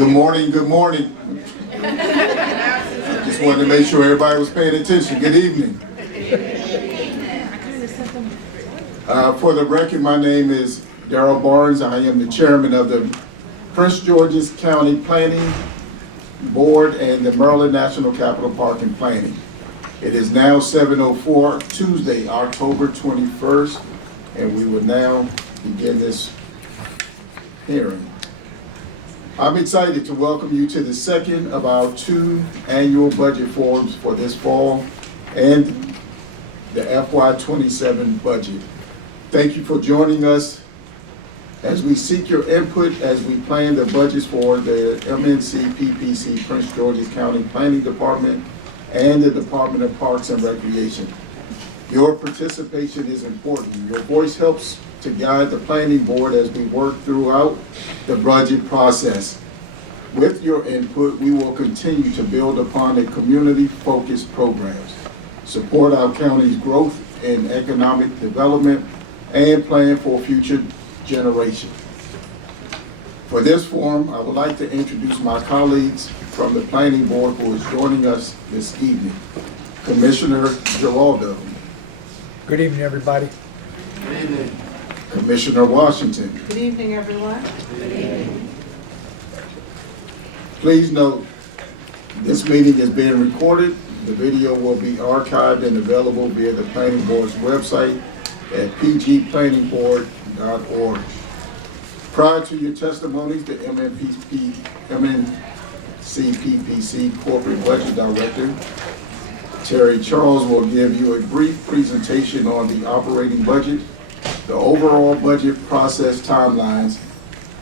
Good morning, good morning. Just wanted to make sure everybody was paying attention. Good evening. For the record, my name is Darrell Barnes. I am the chairman of the Prince George's County Planning Board and the Maryland National Capital Park and Planning. It is now 7:04, Tuesday, October 21st, and we will now begin this hearing. I'm excited to welcome you to the second of our two annual budget forums for this fall and the FY27 budget. Thank you for joining us as we seek your input as we plan the budgets for the MNC PPC Prince George's County Planning Department and the Department of Parks and Recreation. Your participation is important. Your voice helps to guide the planning board as we work throughout the budget process. With your input, we will continue to build upon the community-focused programs, support our county's growth and economic development, and plan for future generations. For this forum, I would like to introduce my colleagues from the planning board who is joining us this evening. Commissioner Giraldo. Good evening, everybody. Good evening. Commissioner Washington. Good evening, everyone. Good evening. Please note, this meeting is being recorded. The video will be archived and available via the planning board's website at pgplanningboard.org. Prior to your testimonies, the MNCPPC Corporate Budget Director, Terry Charles, will give you a brief presentation on the operating budget, the overall budget process timelines,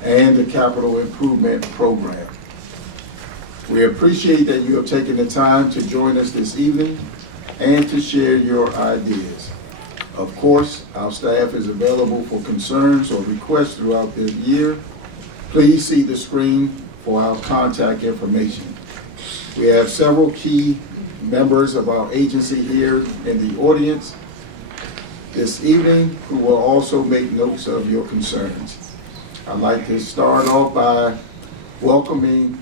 and the capital improvement program. We appreciate that you have taken the time to join us this evening and to share your ideas. Of course, our staff is available for concerns or requests throughout the year. Please see the screen for our contact information. We have several key members of our agency here in the audience this evening who will also make notes of your concerns. I'd like to start off by welcoming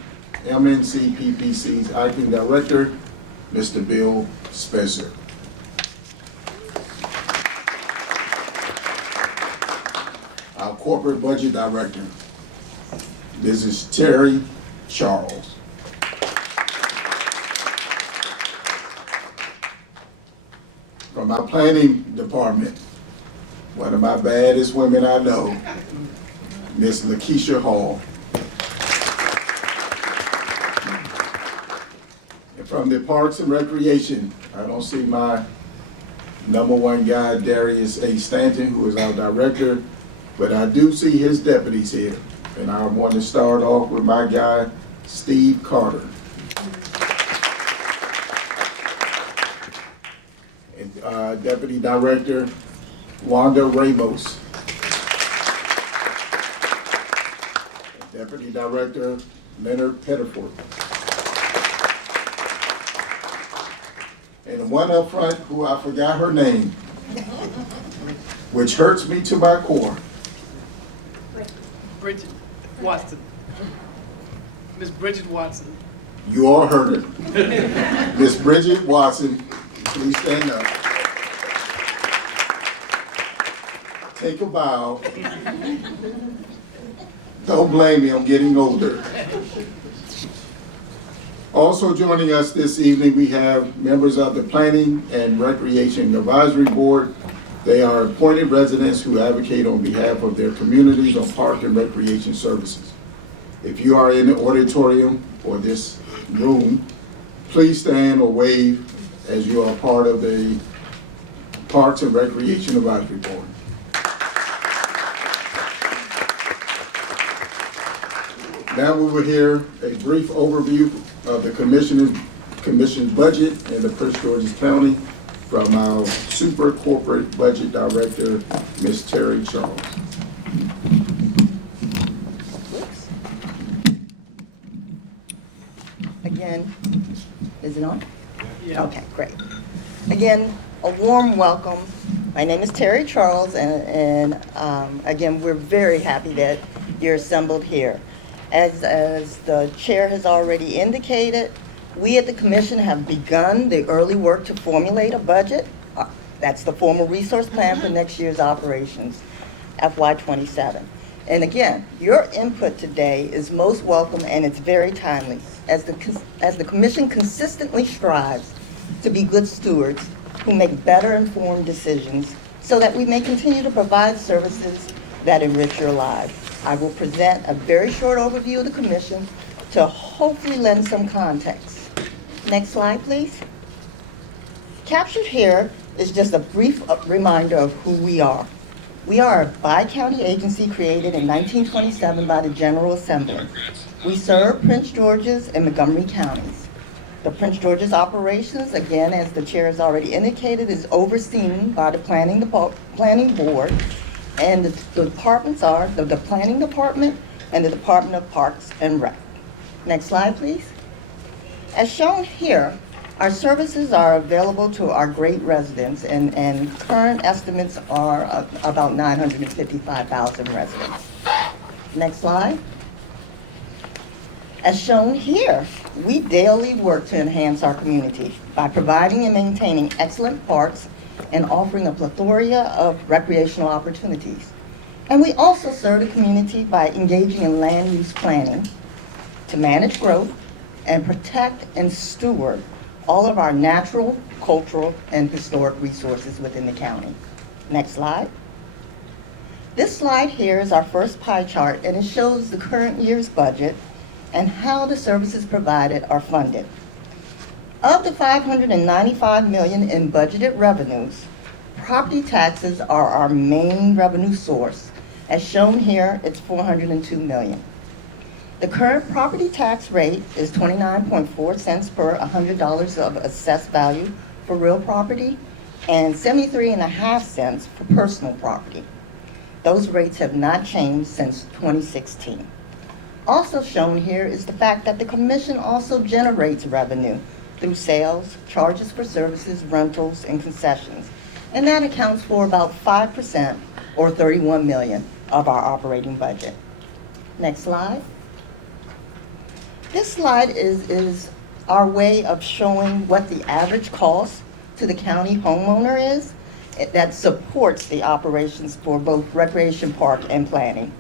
MNC PPC's acting director, Mr. Bill Spencer. Our corporate budget director, this is Terry Charles. From our planning department, one of my baddest women I know, Miss Lakeisha Hall. And from the Parks and Recreation, I don't see my number one guy, Darius A. Stanton, who is our director, but I do see his deputies here. And I want to start off with my guy, Steve Carter. And Deputy Director, Wanda Ramos. Deputy Director, Leonard Pettiford. And the one up front who I forgot her name, which hurts me to my core. Bridget Watson. Miss Bridget Watson. You all heard her. Miss Bridget Watson, please stand up. Take a bow. Don't blame me, I'm getting older. Also joining us this evening, we have members of the Planning and Recreation Advisory Board. They are appointed residents who advocate on behalf of their communities on park and recreation services. If you are in the auditorium or this room, please stand or wave as you are part of the Parks and Recreation Advisory Board. Now we will hear a brief overview of the Commission's budget in the Prince George's County from our Super Corporate Budget Director, Ms. Terry Charles. Again, is it on? Yeah. Okay, great. Again, a warm welcome. My name is Terry Charles, and again, we're very happy that you're assembled here. As the chair has already indicated, we at the commission have begun the early work to formulate a budget. That's the formal resource plan for next year's operations, FY27. And again, your input today is most welcome and it's very timely as the commission consistently strives to be good stewards who make better informed decisions so that we may continue to provide services that enrich your lives. I will present a very short overview of the commission to hopefully lend some context. Next slide, please. Captured here is just a brief reminder of who we are. We are a bi-county agency created in 1927 by the General Assembly. We serve Prince George's and Montgomery counties. The Prince George's operations, again, as the chair has already indicated, is overseen by the planning board, and the departments are the planning department and the Department of Parks and Rec. Next slide, please. As shown here, our services are available to our great residents, and current estimates are about 955,000 residents. Next slide. As shown here, we daily work to enhance our community by providing and maintaining excellent parks and offering a plethora of recreational opportunities. And we also serve the community by engaging in land use planning to manage growth and protect and steward all of our natural, cultural, and historic resources within the county. Next slide. This slide here is our first pie chart, and it shows the current year's budget and how the services provided are funded. Of the $595 million in budgeted revenues, property taxes are our main revenue source. As shown here, it's $402 million. The current property tax rate is 29.4 cents per $100 of assessed value for real property and 73.5 cents for personal property. Those rates have not changed since 2016. Also shown here is the fact that the commission also generates revenue through sales, charges for services, rentals, and concessions. And that accounts for about 5% or $31 million of our operating budget. Next slide. This slide is our way of showing what the average cost to the county homeowner is that supports the operations for both recreation park and planning.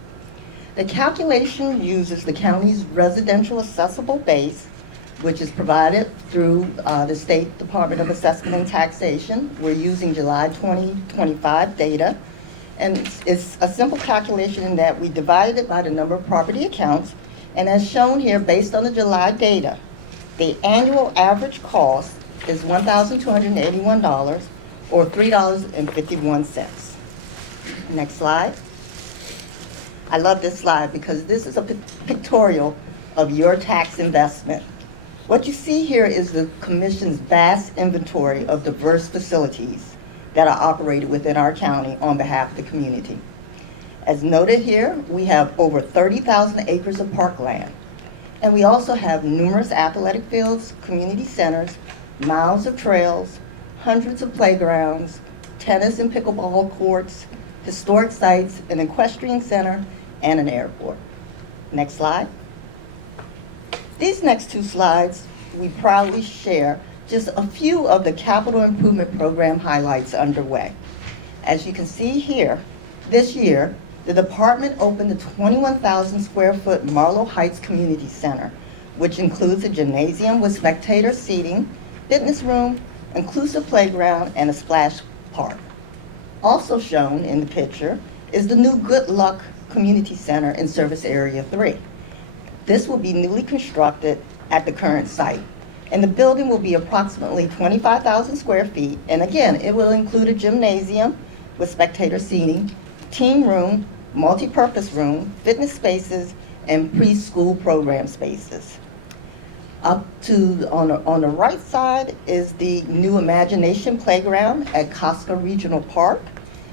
The calculation uses the county's residential assessable base, which is provided through the State Department of Assessment and Taxation. We're using July 2025 data. And it's a simple calculation in that we divided it by the number of property accounts. And as shown here, based on the July data, the annual average cost is $1,281 or $3.51. Next slide. I love this slide because this is a pictorial of your tax investment. What you see here is the commission's vast inventory of diverse facilities that are operated within our county on behalf of the community. As noted here, we have over 30,000 acres of parkland, and we also have numerous athletic fields, community centers, miles of trails, hundreds of playgrounds, tennis and pickleball courts, historic sites, an equestrian center, and an airport. Next slide. These next two slides, we proudly share just a few of the capital improvement program highlights underway. As you can see here, this year, the department opened the 21,000 square foot Marlow Heights Community Center, which includes a gymnasium with spectator seating, fitness room, inclusive playground, and a splash park. Also shown in the picture is the new Good Luck Community Center in Service Area 3. This will be newly constructed at the current site, and the building will be approximately 25,000 square feet, and again, it will include a gymnasium with spectator seating, team room, multi-purpose room, fitness spaces, and preschool program spaces. Up to, on the right side is the new Imagination Playground at Costco Regional Park,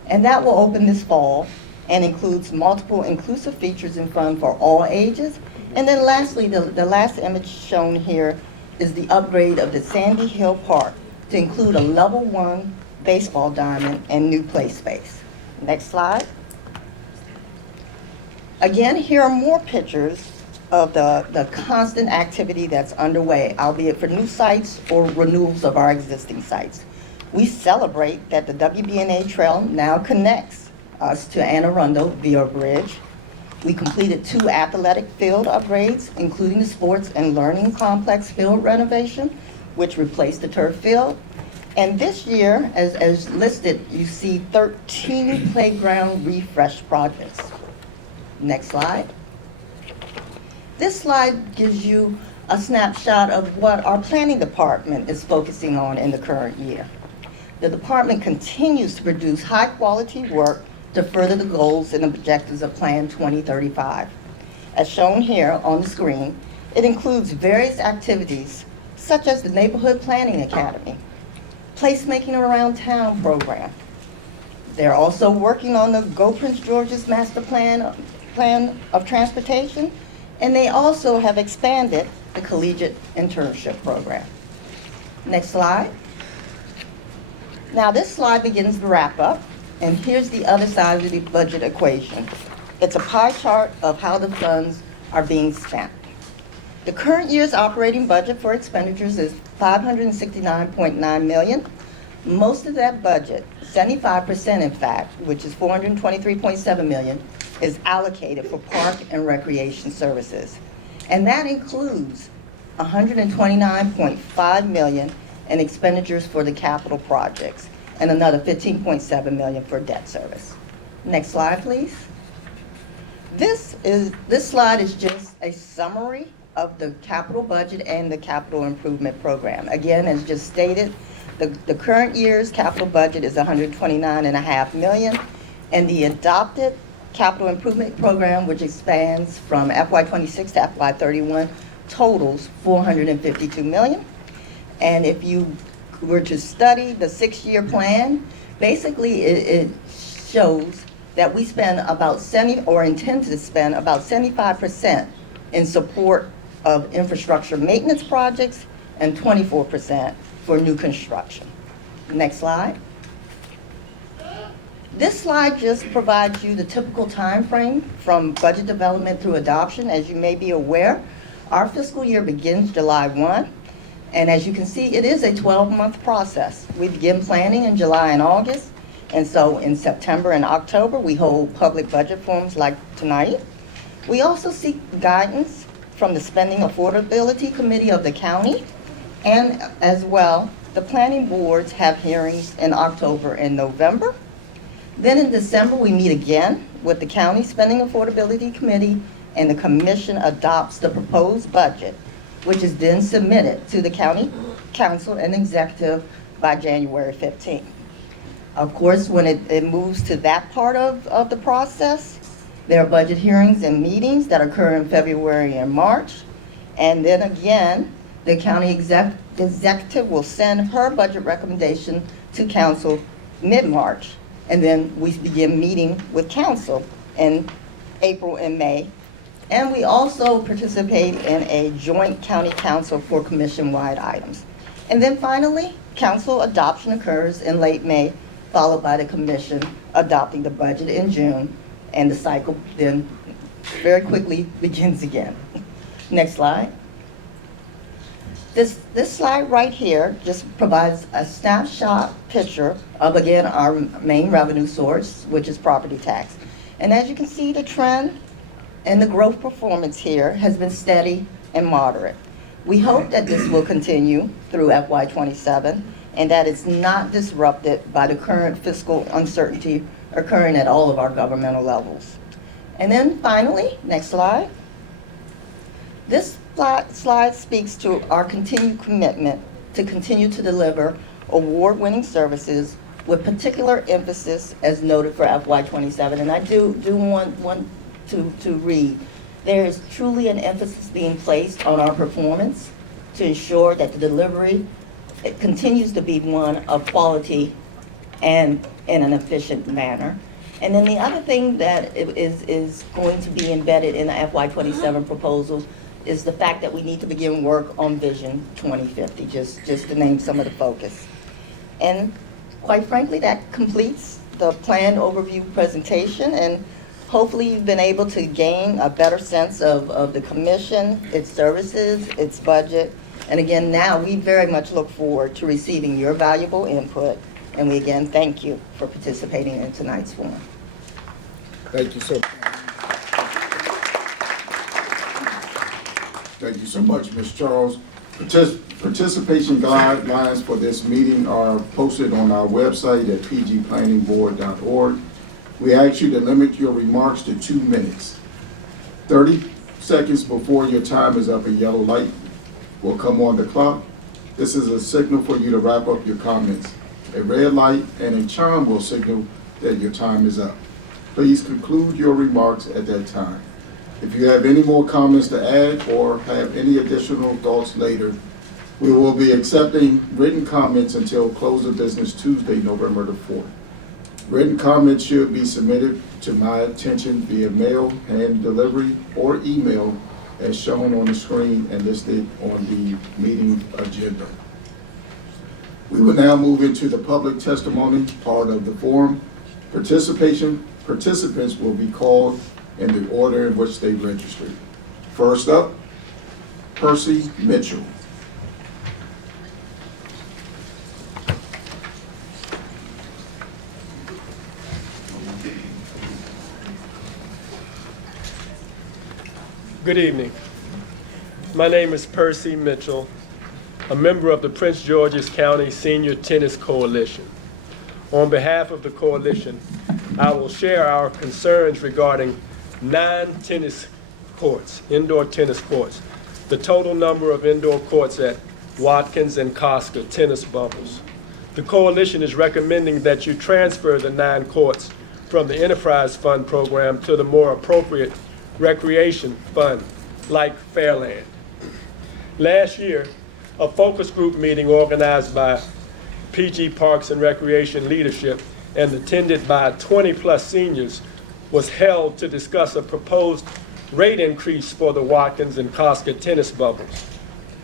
and that will open this fall and includes multiple inclusive features and fun for all ages. And then lastly, the last image shown here is the upgrade of the Sandy Hill Park to include a level 1 baseball diamond and new play space. Next slide. Again, here are more pictures of the constant activity that's underway, albeit for new sites or renewals of our existing sites. We celebrate that the WBNA Trail now connects us to Anne Arundel via a bridge. We completed 2 athletic field upgrades, including the Sports and Learning Complex field renovation, which replaced the turf field. And this year, as listed, you see 13 playground refresh projects. Next slide. This slide gives you a snapshot of what our planning department is focusing on in the current year. The department continues to produce high-quality work to further the goals and objectives of Plan 2035. As shown here on the screen, it includes various activities such as the Neighborhood Planning Academy, Placemaking Around Town program. They're also working on the Go Prince George's Master Plan of Transportation, and they also have expanded the Collegiate Internship Program. Next slide. Now this slide begins the wrap up, and here's the other side of the budget equation. It's a pie chart of how the funds are being spent. The current year's operating budget for expenditures is $569.9 million. Most of that budget, 75% in fact, which is $423.7 million, is allocated for park and recreation services. And that includes $129.5 million in expenditures for the capital projects and another $15.7 million for debt service. Next slide, please. This slide is just a summary of the capital budget and the capital improvement program. Again, as just stated, the current year's capital budget is $129.5 million, and the adopted capital improvement program, which expands from FY26 to FY31, totals $452 million. And if you were to study the 6-year plan, basically it shows that we spend about intend to spend about 75% in support of infrastructure maintenance projects and 24% for new construction. Next slide. This slide just provides you the typical time frame from budget development through adoption. As you may be aware, our fiscal year begins July 1, and as you can see, it is a 12-month process. We begin planning in July and August, and so in September and October, we hold public budget forums like tonight. We also seek guidance from the Spending Affordability Committee of the county, and as well, the planning boards have hearings in October and November. Then in December, we meet again with the County Spending Affordability Committee, and the commission adopts the proposed budget, which is then submitted to the county council and executive by January 15th. Of course, when it moves to that part of the process, there are budget hearings and meetings that occur in February and March. And then again, the county executive will send her budget recommendation to council mid-March. And then we begin meeting with council in April and May. And we also participate in a joint county council for commission-wide items. And then finally, council adoption occurs in late May, followed by the commission adopting the budget in June, and the cycle then very quickly begins again. Next slide. This slide right here just provides a snapshot picture of, again, our main revenue source, which is property tax. And as you can see, the trend and the growth performance here has been steady and moderate. We hope that this will continue through FY27 and that it's not disrupted by the current fiscal uncertainty occurring at all of our governmental levels. And then finally, next slide. This slide speaks to our continued commitment to continue to deliver award-winning services with particular emphasis as noted for FY27. And I do want to read. There is truly an emphasis being placed on our performance to ensure that the delivery it continues to be one of quality and in an efficient manner. And then the other thing that is going to be embedded in the FY27 proposals is the fact that we need to begin work on Vision 2050, just to name some of the focus. And quite frankly, that completes the planned overview presentation, and Hopefully, you've been able to gain a better sense of the commission, its services, its budget. And again, now we very much look forward to receiving your valuable input. And we again thank you for participating in tonight's forum. Thank you so much. Thank you so much, Ms. Charles. Participation guidelines for this meeting are posted on our website at pgplanningboard.org. We ask you to limit your remarks to 2 minutes. 30 seconds before your time is up, a yellow light will come on the clock. This is a signal for you to wrap up your comments. A red light and a chime will signal that your time is up. Please conclude your remarks at that time. If you have any more comments to add or have any additional thoughts later, we will be accepting written comments until close of business Tuesday, November the 4th. Written comments should be submitted to my attention via mail, hand delivery, or email as shown on the screen and listed on the meeting agenda. We will now move into the public testimony part of the forum. Participants will be called in the order in which they registered. First up, Percy Mitchell. Good evening. My name is Percy Mitchell, a member of the Prince George's County Senior Tennis Coalition. On behalf of the coalition, I will share our concerns regarding 9 tennis courts, indoor tennis courts, the total number of indoor courts at Watkins and Costco tennis bubbles. The coalition is recommending that you transfer the 9 courts from the Enterprise Fund program to the more appropriate recreation fund like Fairland. Last year, a focus group meeting organized by PG Parks and Recreation leadership and attended by 20+ seniors was held to discuss a proposed rate increase for the Watkins and Costco tennis bubbles.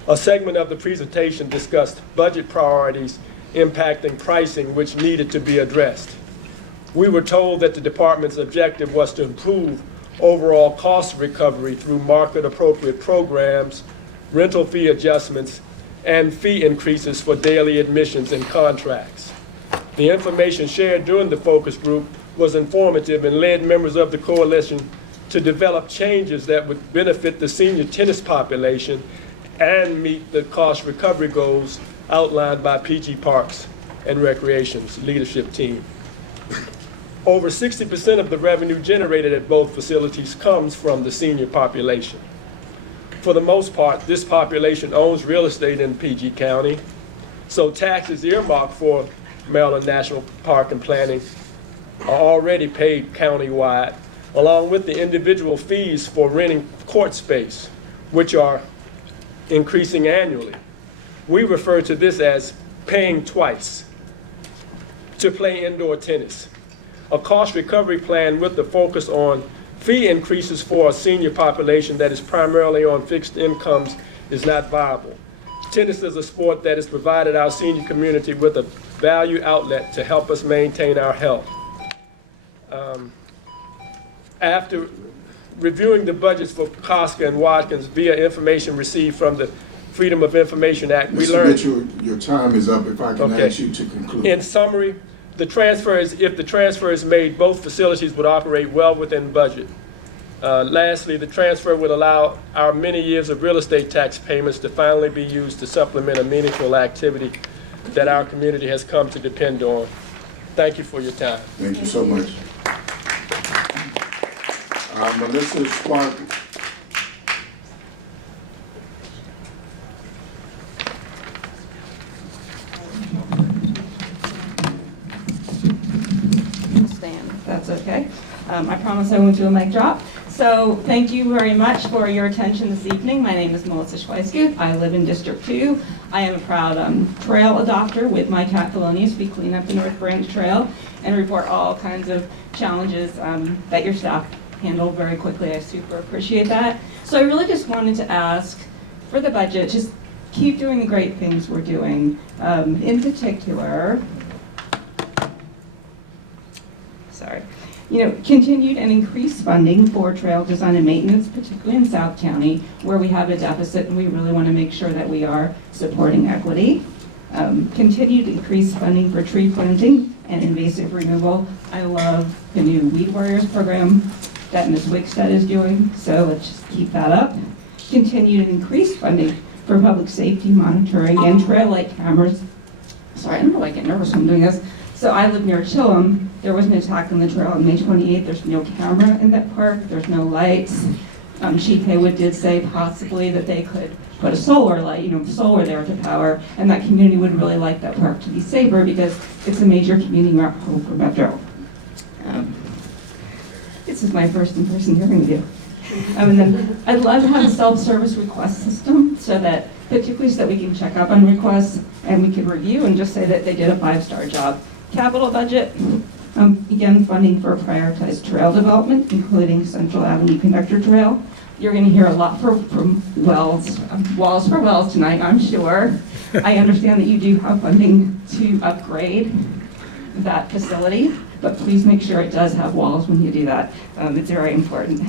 A segment of the presentation discussed budget priorities impacting pricing which needed to be addressed. We were told that the department's objective was to improve overall cost recovery through market-appropriate programs, rental fee adjustments, and fee increases for daily admissions and contracts. The information shared during the focus group was informative and led members of the coalition to develop changes that would benefit the senior tennis population and meet the cost recovery goals outlined by PG Parks and Recreation's leadership team. Over 60% of the revenue generated at both facilities comes from the senior population. For the most part, this population owns real estate in PG County, so taxes earmarked for Maryland National Park and Planning are already paid countywide, along with the individual fees for renting court space, which are increasing annually. We refer to this as paying twice to play indoor tennis. A cost recovery plan with the focus on fee increases for a senior population that is primarily on fixed incomes is not viable. Tennis is a sport that has provided our senior community with a value outlet to help us maintain our health. After reviewing the budgets for Costco and Watkins via information received from the Freedom of Information Act, we learned— Mr. Mitchell, your time is up. If I can ask you to conclude. In summary, if the transfer is made, both facilities would operate well within budget. Lastly, the transfer would allow our many years of real estate tax payments to finally be used to supplement a meaningful activity that our community has come to depend on. Thank you for your time. Thank you so much. Melissa Spark. Stand, if that's okay. I promise I won't do a mic drop. So thank you very much for your attention this evening. My name is Melissa Schweisguth. I live in District 2. I am a proud trail adopter with my cat Thelonious. We clean up the North Branch Trail and report all kinds of challenges that your staff handle very quickly. I super appreciate that. So I really just wanted to ask for the budget, just keep doing the great things we're doing. In particular, Continued and increased funding for trail design and maintenance, particularly in South County, where we have a deficit and we really want to make sure that we are supporting equity. Continued increased funding for tree planting and invasive removal. I love the new Weed Warriors program that Ms. Wickstead is doing, so let's just keep that up. Continued and increased funding for public safety monitoring and trail light cameras. Sorry, I don't know why I get nervous when I'm doing this. So I live near Chillum. There was an attack on the trail on May 28th. There's no camera in that park. There's no lights. Chief Haywood did say possibly that they could put a solar light, solar there to power, and that community would really like that park to be safer because it's a major community hub for Metro. This is my first in-person hearing with you. And then I'd love to have a self-service request system particularly so that we can check up on requests and we can review and just say that they did a 5-star job. Capital budget, again, funding for prioritized trail development, including Central Avenue Connector Trail. You're going to hear a lot from Walls for Wells tonight, I'm sure. I understand that you do have funding to upgrade that facility, but please make sure it does have walls when you do that. It's very important.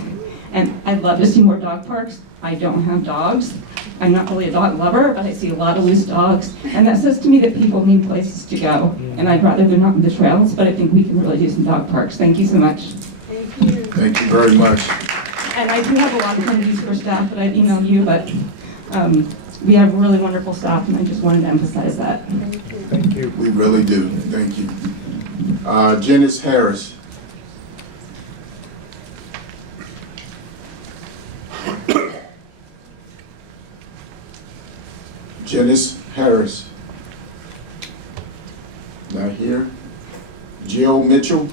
And I'd love to see more dog parks. I don't have dogs. I'm not really a dog lover, but I see a lot of loose dogs. And that says to me that people need places to go. And I'd rather they're not in the trails, but I think we can really do some dog parks. Thank you so much. Thank you very much. And I do have a lot of quantities for staff that I've emailed you, but we have really wonderful staff, and I just wanted to emphasize that. Thank you. We really do. Thank you. Janice Harris. Janice Harris. Not here. Jill Mitchell.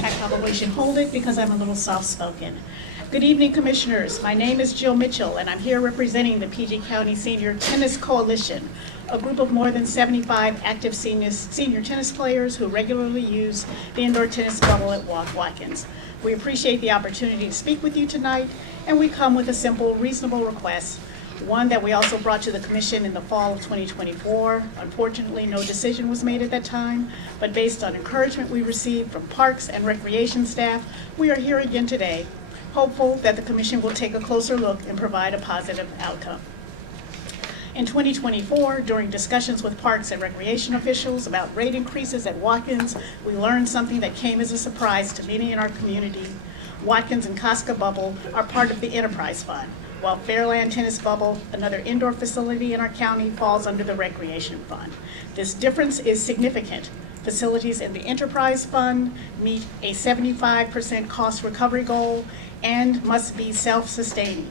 I probably should hold it because I'm a little soft-spoken. Good evening, Commissioners. My name is Jill Mitchell, and I'm here representing the PG County Senior Tennis Coalition, a group of more than 75 active senior tennis players who regularly use the indoor tennis bubble at Watkins. We appreciate the opportunity to speak with you tonight, and we come with a simple, reasonable request, one that we also brought to the Commission in the fall of 2024. Unfortunately, no decision was made at that time, but based on encouragement we received from Parks and Recreation staff, we are here again today, hopeful that the Commission will take a closer look and provide a positive outcome. In 2024, during discussions with Parks and Recreation officials about rate increases at Watkins, we learned something that came as a surprise to many in our community. Watkins and Casca Bubble are part of the Enterprise Fund, while Fairland Tennis Bubble, another indoor facility in our county, falls under the Recreation Fund. This difference is significant. Facilities in the Enterprise Fund meet a 75% cost recovery goal and must be self-sustaining.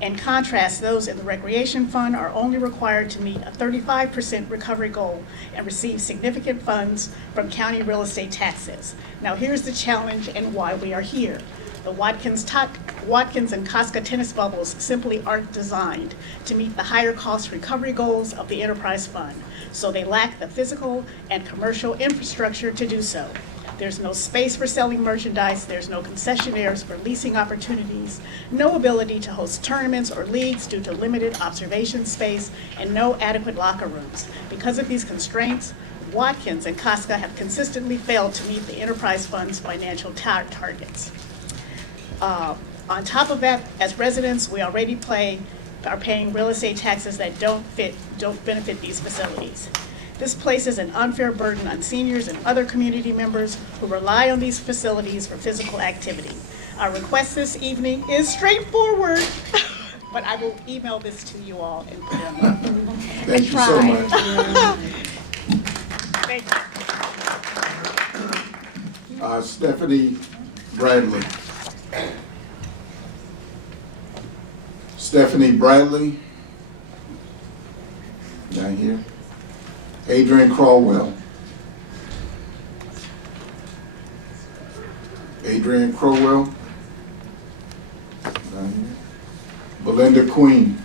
In contrast, those in the Recreation Fund are only required to meet a 35% recovery goal and receive significant funds from county real estate taxes. Now here's the challenge and why we are here. The Watkins and Casca tennis bubbles simply aren't designed to meet the higher cost recovery goals of the Enterprise Fund, so they lack the physical and commercial infrastructure to do so. There's no space for selling merchandise, there's no concessionaires for leasing opportunities, no ability to host tournaments or leagues due to limited observation space, and no adequate locker rooms. Because of these constraints, Watkins and Casca have consistently failed to meet the Enterprise Fund's financial targets. On top of that, as residents, we already are paying real estate taxes that don't benefit these facilities. This places an unfair burden on seniors and other community members who rely on these facilities for physical activity. Our request this evening is straightforward, but I will email this to you all and put it on the Thank you so much. Thank you. Stephanie Bradley. Stephanie Bradley. Down here. Adrian Crawwell. Adrian Crowell. Down here. Belinda Queen.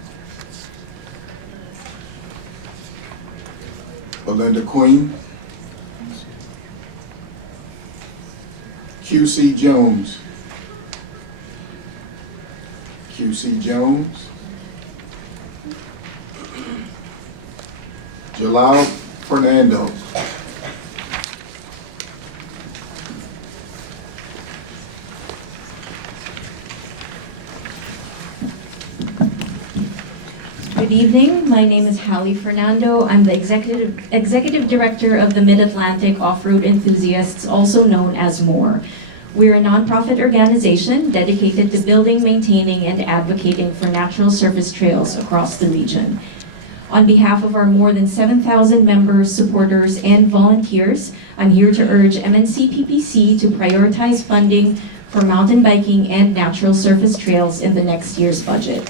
Belinda Queen. QC Jones. QC Jones. Jalal Fernando. Good evening. My name is Hallie Fernando. I'm the executive director of the Mid-Atlantic Off-Road Enthusiasts, also known as MORE. We're a nonprofit organization dedicated to building, maintaining, and advocating for natural surface trails across the region. On behalf of our more than 7,000 members, supporters, and volunteers, I'm here to urge MNC PPC to prioritize funding for mountain biking and natural surface trails in the next year's budget.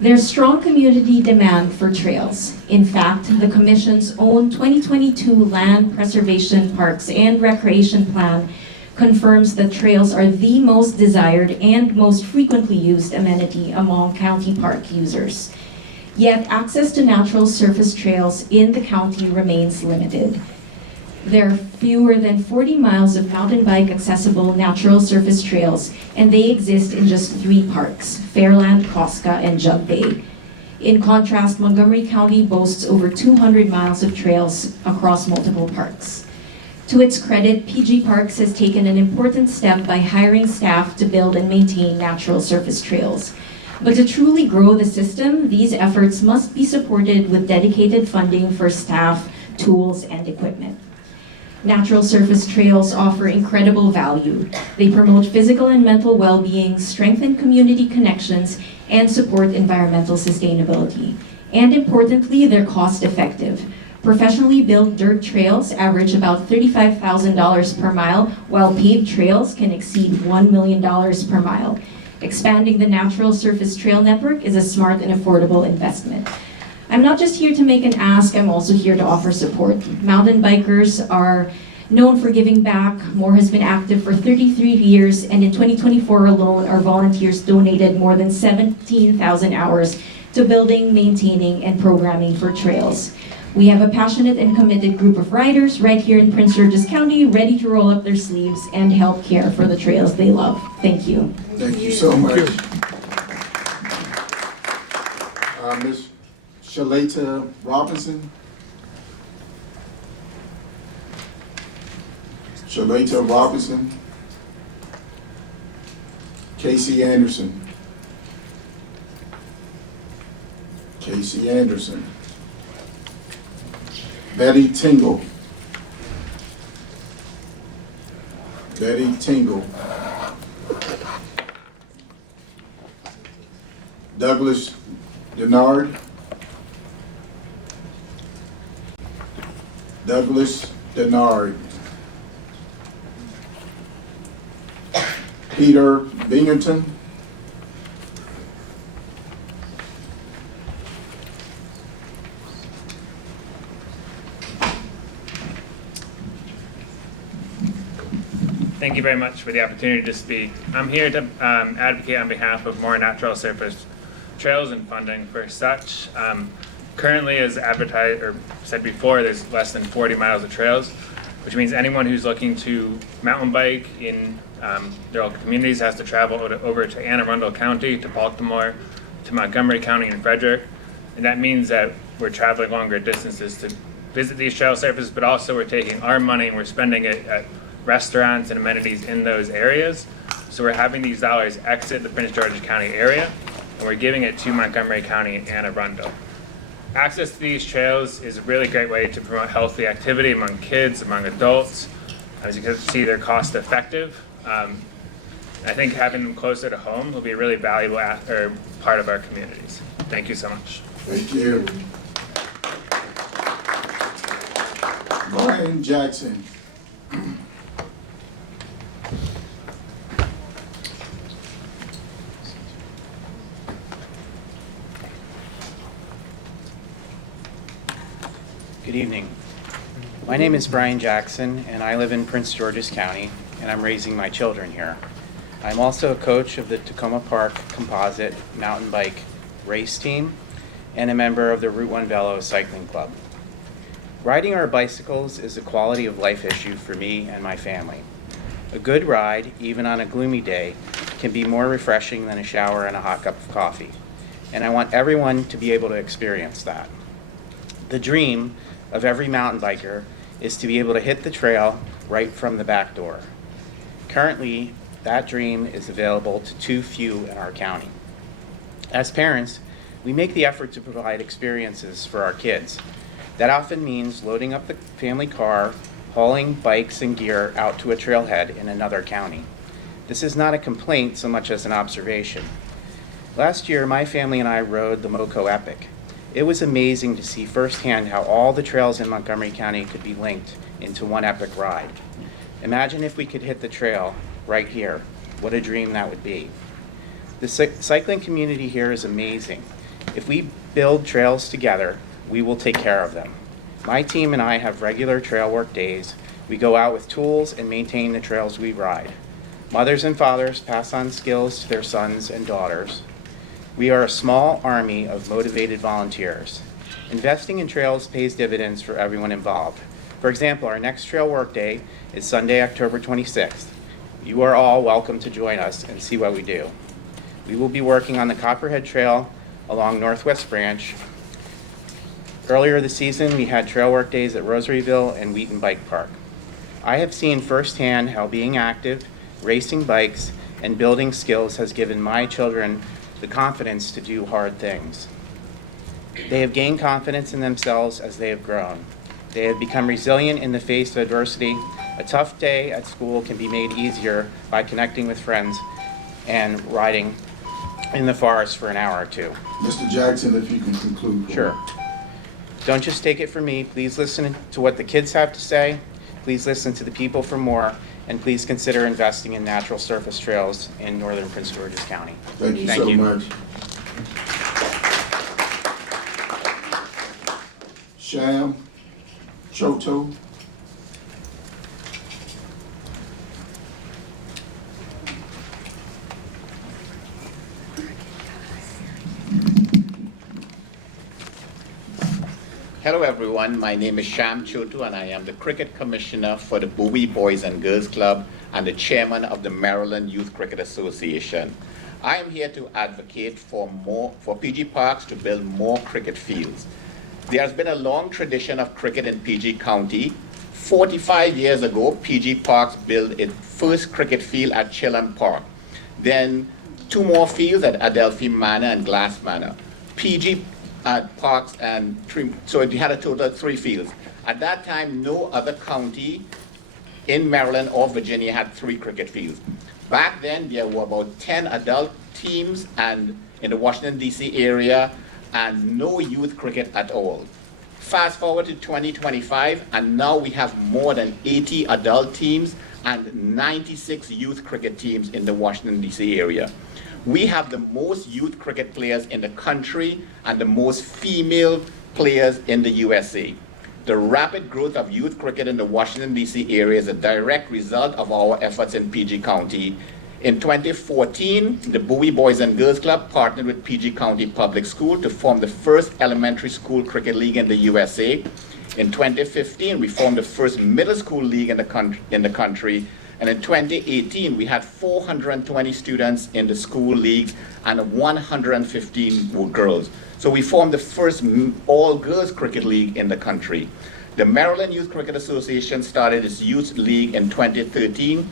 There's strong community demand for trails. In fact, the Commission's own 2022 Land Preservation Parks and Recreation Plan confirms that trails are the most desired and most frequently used amenity among county park users. Yet access to natural surface trails in the county remains limited. There are fewer than 40 miles of mountain bike accessible natural surface trails, and they exist in just 3 parks, Fairland, Cosca, and Jug Bay. In contrast, Montgomery County boasts over 200 miles of trails across multiple parks. To its credit, PG Parks has taken an important step by hiring staff to build and maintain natural surface trails. But to truly grow the system, these efforts must be supported with dedicated funding for staff, tools, and equipment. Natural surface trails offer incredible value. They promote physical and mental well-being, strengthen community connections, and support environmental sustainability. And importantly, they're cost-effective. Professionally built dirt trails average about $35,000 per mile, while paved trails can exceed $1 million per mile. Expanding the natural surface trail network is a smart and affordable investment. I'm not just here to make an ask, I'm also here to offer support. Mountain bikers are known for giving back. MORE has been active for 33 years, and in 2024 alone, our volunteers donated more than 17,000 hours to building, maintaining, and programming for trails. We have a passionate and committed group of riders right here in Prince George's County, ready to roll up their sleeves and help care for the trails they love. Thank you. Thank you so much. Ms. Shalata Robinson. Shalata Robinson. Casey Anderson. Casey Anderson. Betty Tingle. Betty Tingle. Douglas Denard. Douglas Denard. Peter Binghamton. Thank you very much for the opportunity to speak. I'm here to advocate on behalf of more natural surface trails and funding for such. Currently, as advertised or said before, there's less than 40 miles of trails, which means anyone who's looking to mountain bike in their local communities has to travel over to Anne Arundel County, to Baltimore, to Montgomery County, and Frederick. And that means that we're traveling longer distances to visit these trail surfaces, but also we're taking our money and we're spending it at restaurants and amenities in those areas. So we're having these dollars exit the Prince George's County area, and we're giving it to Montgomery County and Anne Arundel. Access to these trails is a really great way to promote healthy activity among kids, among adults. As you can see, they're cost effective. I think having them closer to home will be a really valuable part of our communities. Thank you so much. Thank you. Brian Jackson. Good evening. My name is Brian Jackson, and I live in Prince George's County, and I'm raising my children here. I'm also a coach of the Tacoma Park Composite Mountain Bike Race Team and a member of the Route 1 Velo Cycling Club. Riding our bicycles is a quality of life issue for me and my family. A good ride, even on a gloomy day, can be more refreshing than a shower and a hot cup of coffee. And I want everyone to be able to experience that. The dream of every mountain biker is to be able to hit the trail right from the back door. Currently, that dream is available to too few in our county. As parents, we make the effort to provide experiences for our kids. That often means loading up the family car, hauling bikes and gear out to a trailhead in another county. This is not a complaint so much as an observation. Last year, my family and I rode the Moco Epic. It was amazing to see firsthand how all the trails in Montgomery County could be linked into one epic ride. Imagine if we could hit the trail right here. What a dream that would be. The cycling community here is amazing. If we build trails together, we will take care of them. My team and I have regular trail work days. We go out with tools and maintain the trails we ride. Mothers and fathers pass on skills to their sons and daughters. We are a small army of motivated volunteers. Investing in trails pays dividends for everyone involved. For example, our next trail work day is Sunday, October 26th. You are all welcome to join us and see what we do. We will be working on the Copperhead Trail along Northwest Branch. Earlier this season, we had trail work days at Rosaryville and Wheaton Bike Park. I have seen firsthand how being active, racing bikes, and building skills has given my children the confidence to do hard things. They have gained confidence in themselves as they have grown. They have become resilient in the face of adversity. A tough day at school can be made easier by connecting with friends and riding in the forest for an hour or two. Mr. Jackson, if you can conclude. for me. Sure. Don't just take it from me. Please listen to what the kids have to say. Please listen to the people for more. And please consider investing in natural surface trails in northern Prince George's County. Thank you so much. Sham Choto. Hello everyone, my name is Sham Chotu and I am the Cricket Commissioner for the Bowie Boys and Girls Club and the Chairman of the Maryland Youth Cricket Association. I am here to advocate for PG Parks to build more cricket fields. There has been a long tradition of cricket in PG County. 45 years ago, PG Parks built its first cricket field at Chilham Park. Then 2 more fields at Adelphi Manor and Glass Manor. PG Parks and 3, so it had a total of 3 fields. At that time, no other county in Maryland or Virginia had 3 cricket fields. Back then, there were about 10 adult teams and in the Washington, D.C. area, and no youth cricket at all. Fast forward to 2025, and now we have more than 80 adult teams and 96 youth cricket teams in the Washington, D.C. area. We have the most youth cricket players in the country and the most female players in the USA. The rapid growth of youth cricket in the Washington, D.C. area is a direct result of our efforts in PG County. In 2014, the Bowie Boys and Girls Club partnered with PG County Public School to form the first elementary school cricket league in the USA. In 2015, we formed the first middle school league in the country. And in 2018, we had 420 students in the school league and 115 were girls. So we formed the first all-girls cricket league in the country. The Maryland Youth Cricket Association started its youth league in 2013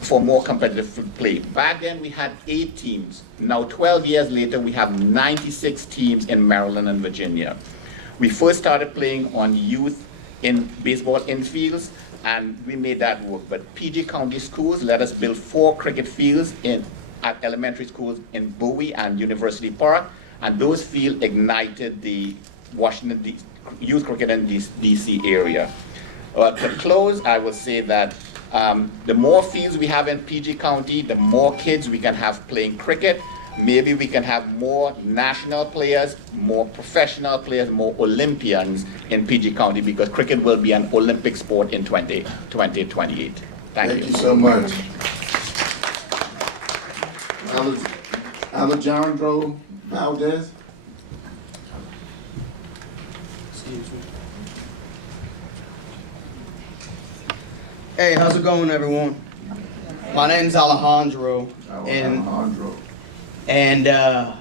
for more competitive play. Back then, we had 8 teams. Now, 12 years later, we have 96 teams in Maryland and Virginia. We first started playing on youth in baseball infields, and we made that work. But PG County Schools let us build 4 cricket fields at elementary schools in Bowie and University Park, and those fields ignited the Washington youth cricket in DC area. To close, I will say that the more fields we have in PG County, the more kids we can have playing cricket. Maybe we can have more national players, more professional players, more Olympians in PG County, because cricket will be an Olympic sport in 2028. Thank you so much. Alejandro Valdez. Hey, how's it going, everyone? My name's Alejandro, Alejandro. and I've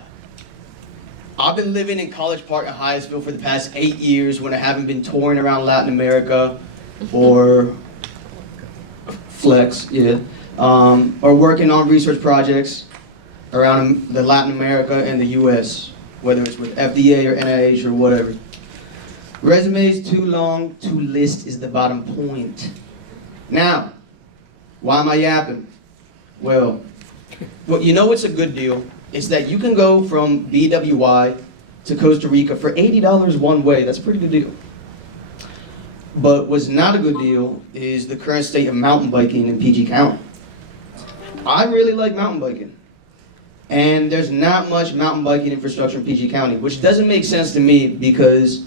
been living in College Park in Hyattsville for the past 8 years when I haven't been touring around Latin America or flex, or working on research projects around the Latin America and the US, whether it's with FDA or NIH or whatever. Resume is too long to list is the bottom point. Now, why am I yapping? Well, you know what's a good deal? It's that you can go from BWI to Costa Rica for $80 one way. That's a pretty good deal. But what's not a good deal is the current state of mountain biking in PG County. I really like mountain biking. And there's not much mountain biking infrastructure in PG County, which doesn't make sense to me because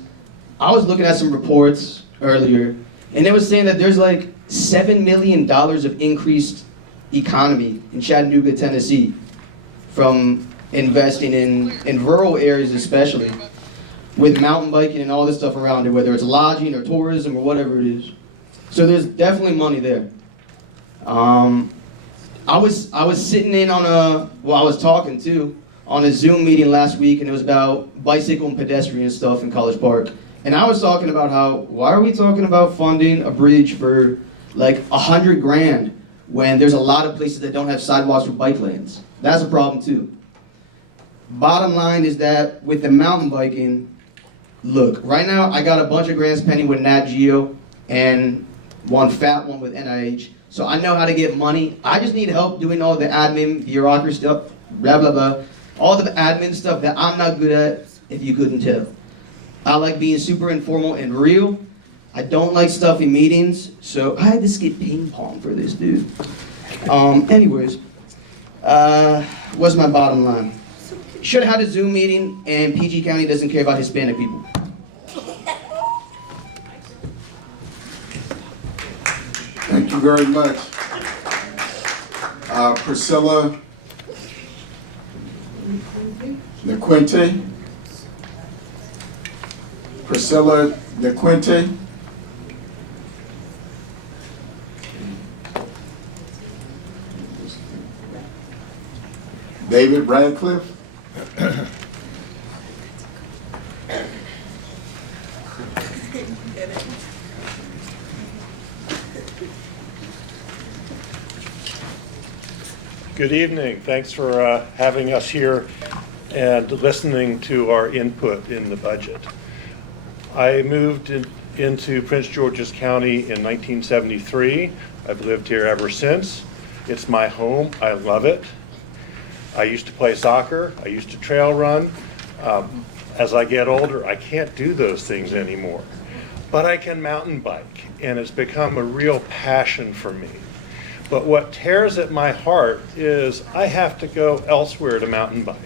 I was looking at some reports earlier, and they were saying that there's like $7 million of increased economy in Chattanooga, Tennessee, from investing in rural areas especially, with mountain biking and all this stuff around it, whether it's lodging or tourism or whatever it is. So there's definitely money there. I was sitting in on I was talking too, on a Zoom meeting last week, and it was about bicycle and pedestrian stuff in College Park. And I was talking about why are we talking about funding a bridge for like $100,000 when there's a lot of places that don't have sidewalks or bike lanes? That's a problem too. Bottom line is that with the mountain biking, look, right now I got a bunch of grants pending with Nat Geo and one fat one with NIH. So I know how to get money. I just need help doing all the admin, bureaucracy stuff, blah, blah, blah. All the admin stuff that I'm not good at, if you couldn't tell. I like being super informal and real. I don't like stuffy meetings, so I had to skip ping pong for this, dude. Anyways, what's my bottom line? Should have had a Zoom meeting, and PG County doesn't care about Hispanic people. Thank you very much. Priscilla Nequinte. Priscilla Nequinte. David Radcliffe. Good evening. Thanks for having us here and listening to our input in the budget. I moved into Prince George's County in 1973. I've lived here ever since. It's my home. I love it. I used to play soccer. I used to trail run. As I get older, I can't do those things anymore. But I can mountain bike, and it's become a real passion for me. But what tears at my heart is I have to go elsewhere to mountain bike.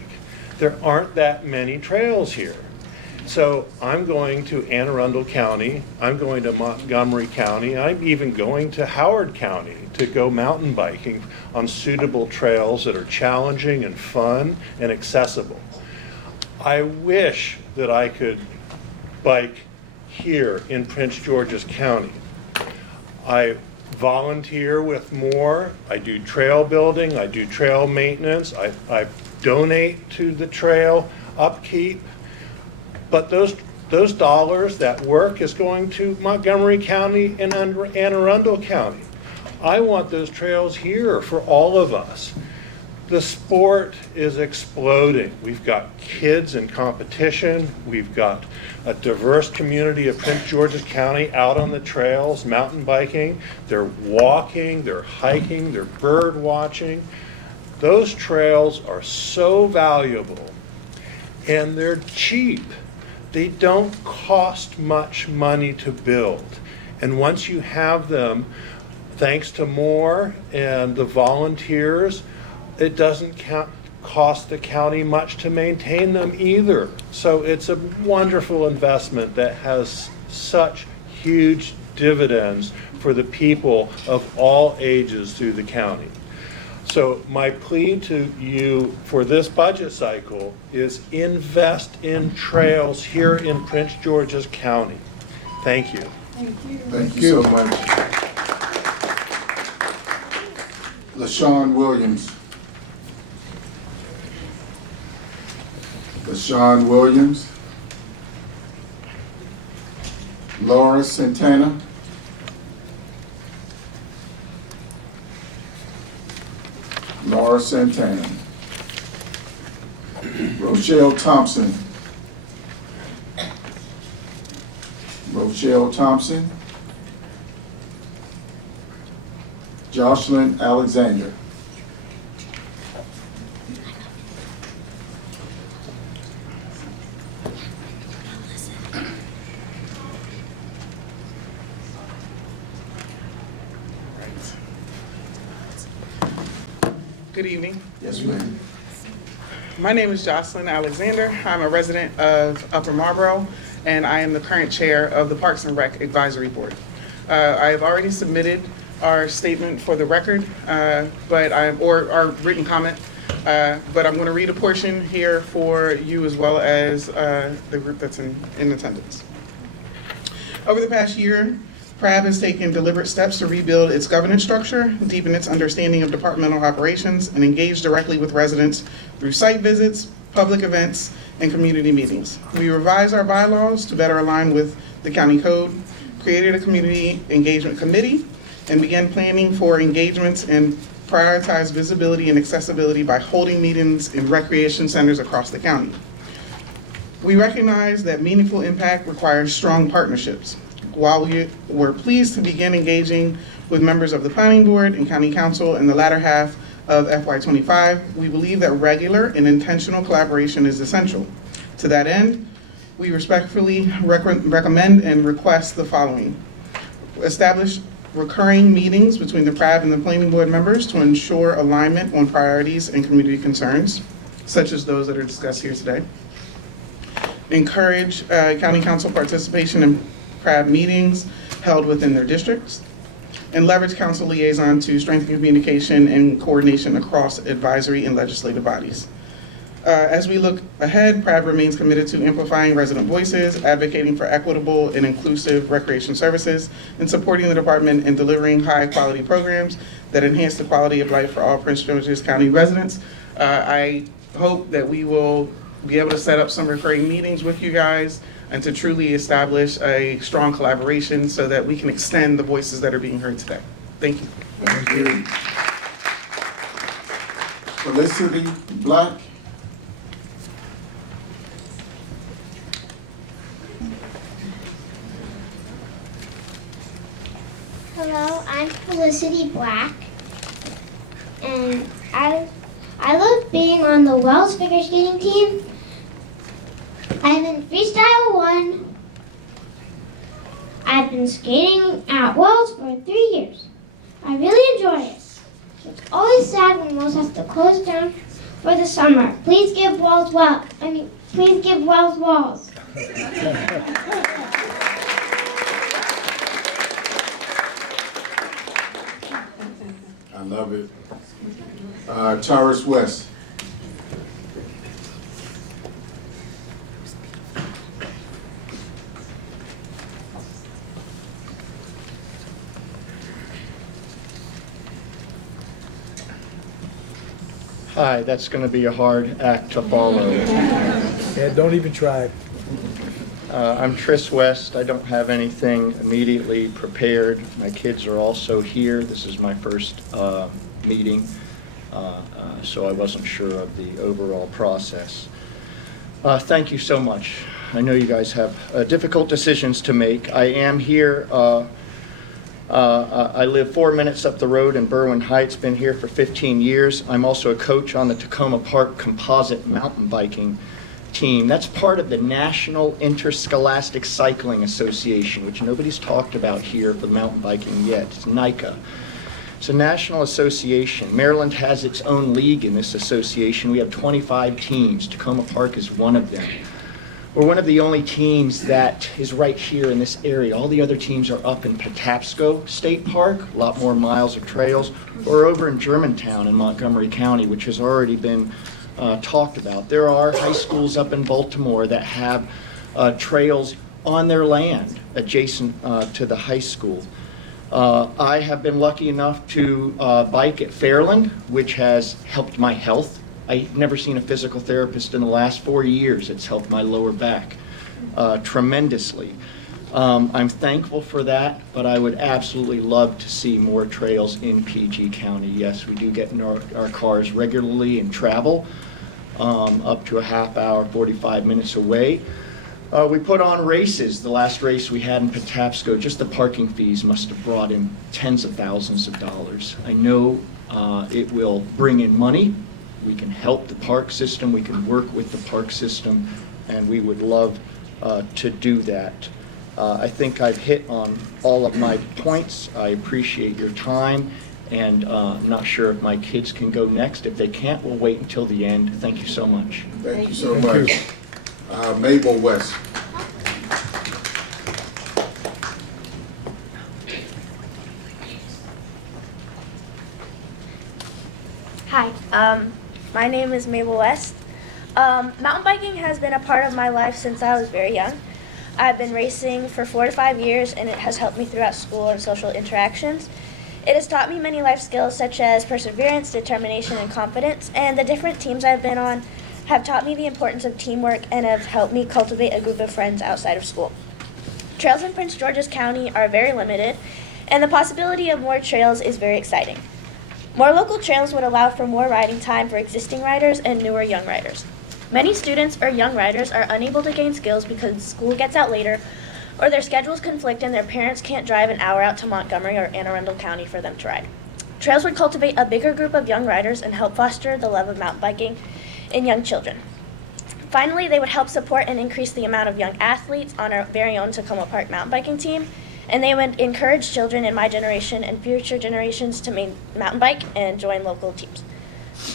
There aren't that many trails here. So I'm going to Anne Arundel County, I'm going to Montgomery County, I'm even going to Howard County to go mountain biking on suitable trails that are challenging and fun and accessible. I wish that I could bike here in Prince George's County. I volunteer with more. I do trail building, I do trail maintenance, I donate to the trail upkeep. But those dollars, that work is going to Montgomery County and Anne Arundel County. I want those trails here for all of us. The sport is exploding. We've got kids in competition. We've got a diverse community of Prince George's County out on the trails, mountain biking. They're walking, they're hiking, they're bird watching. Those trails are so valuable and they're cheap. They don't cost much money to build. And once you have them, thanks to Moore and the volunteers, it doesn't cost the county much to maintain them either. So it's a wonderful investment that has such huge dividends for the people of all ages through the county. So my plea to you for this budget cycle is invest in trails here in Prince George's County. Thank you. Thank you so much. LaShawn Williams. LaShawn Williams. Laura Santana. Laura Santana. Rochelle Thompson. Rochelle Thompson. Jocelyn Alexander. Good evening. Yes, ma'am. My name is Jocelyn Alexander. I'm a resident of Upper Marlboro, and I am the current chair of the Parks and Rec Advisory Board. I have already submitted our statement for the record, or our written comment, but I'm going to read a portion here for you as well as the group that's in attendance. Over the past year, PRAB has taken deliberate steps to rebuild its governance structure, deepen its understanding of departmental operations, and engage directly with residents through site visits, public events, and community meetings. We revised our bylaws to better align with the county code, created a community engagement committee, and began planning for engagements and prioritized visibility and accessibility by holding meetings in recreation centers across the county. We recognize that meaningful impact requires strong partnerships. While we were pleased to begin engaging with members of the Planning Board and County Council in the latter half of FY25, we believe that regular and intentional collaboration is essential. To that end, we respectfully recommend and request the following. Establish recurring meetings between the PRAB and the Planning Board members to ensure alignment on priorities and community concerns, such as those that are discussed here today. Encourage County Council participation in PRAB meetings held within their districts, and leverage council liaison to strengthen communication and coordination across advisory and legislative bodies. As we look ahead, PRAB remains committed to amplifying resident voices, advocating for equitable and inclusive recreation services, and supporting the department in delivering high-quality programs that enhance the quality of life for all Prince George's County residents. I hope that we will be able to set up some recurring meetings with you guys and to truly establish a strong collaboration so that we can extend the voices that are being heard today. Thank you. Thank you. Felicity Black. Hello, I'm Felicity Black, and I love being on the Wells figure skating team. I'm in Freestyle 1. I've been skating at Wells for 3 years. I really enjoy it. It's always sad when Wells has to close down for the summer. Please give Wells walls. I love it. Taurus West. Hi, that's going to be a hard act to follow. Yeah, don't even try. I'm Tris West. I don't have anything immediately prepared. My kids are also here. This is my first meeting, so I wasn't sure of the overall process. Thank you so much. I know you guys have difficult decisions to make. I am here. I live 4 minutes up the road in Berwyn Heights, been here for 15 years. I'm also a coach on the Tacoma Park Composite Mountain Biking team. That's part of the National Interscholastic Cycling Association, which nobody's talked about here for mountain biking yet. It's NICA. It's a national association. Maryland has its own league in this association. We have 25 teams. Tacoma Park is one of them. We're one of the only teams that is right here in this area. All the other teams are up in Patapsco State Park, a lot more miles of trails, or over in Germantown in Montgomery County, which has already been talked about. There are high schools up in Baltimore that have trails on their land adjacent to the high school. I have been lucky enough to bike at Fairland, which has helped my health. I've never seen a physical therapist in the last 4 years. It's helped my lower back tremendously. I'm thankful for that, but I would absolutely love to see more trails in PG County. Yes, we do get in our cars regularly and travel up to a half hour, 45 minutes away. We put on races. The last race we had in Patapsco, just the parking fees must have brought in tens of thousands of dollars. I know it will bring in money. We can help the park system. We can work with the park system, and we would love to do that. I think I've hit on all of my points. I appreciate your time, and I'm not sure if my kids can go next. If they can't, we'll wait until the end. Thank you so much. Thank you so much. Mabel West. Hi, my name is Mabel West. Mountain biking has been a part of my life since I was very young. I've been racing for 4 to 5 years, and it has helped me throughout school and social interactions. It has taught me many life skills such as perseverance, determination, and confidence, and the different teams I've been on have taught me the importance of teamwork and have helped me cultivate a group of friends outside of school. Trails in Prince George's County are very limited, and the possibility of more trails is very exciting. More local trails would allow for more riding time for existing riders and newer young riders. Many students or young riders are unable to gain skills because school gets out later, or their schedules conflict and their parents can't drive an hour out to Montgomery or Anne Arundel County for them to ride. Trails would cultivate a bigger group of young riders and help foster the love of mountain biking in young children. Finally, they would help support and increase the amount of young athletes on our very own Tacoma Park mountain biking team, and they would encourage children in my generation and future generations to mountain bike and join local teams.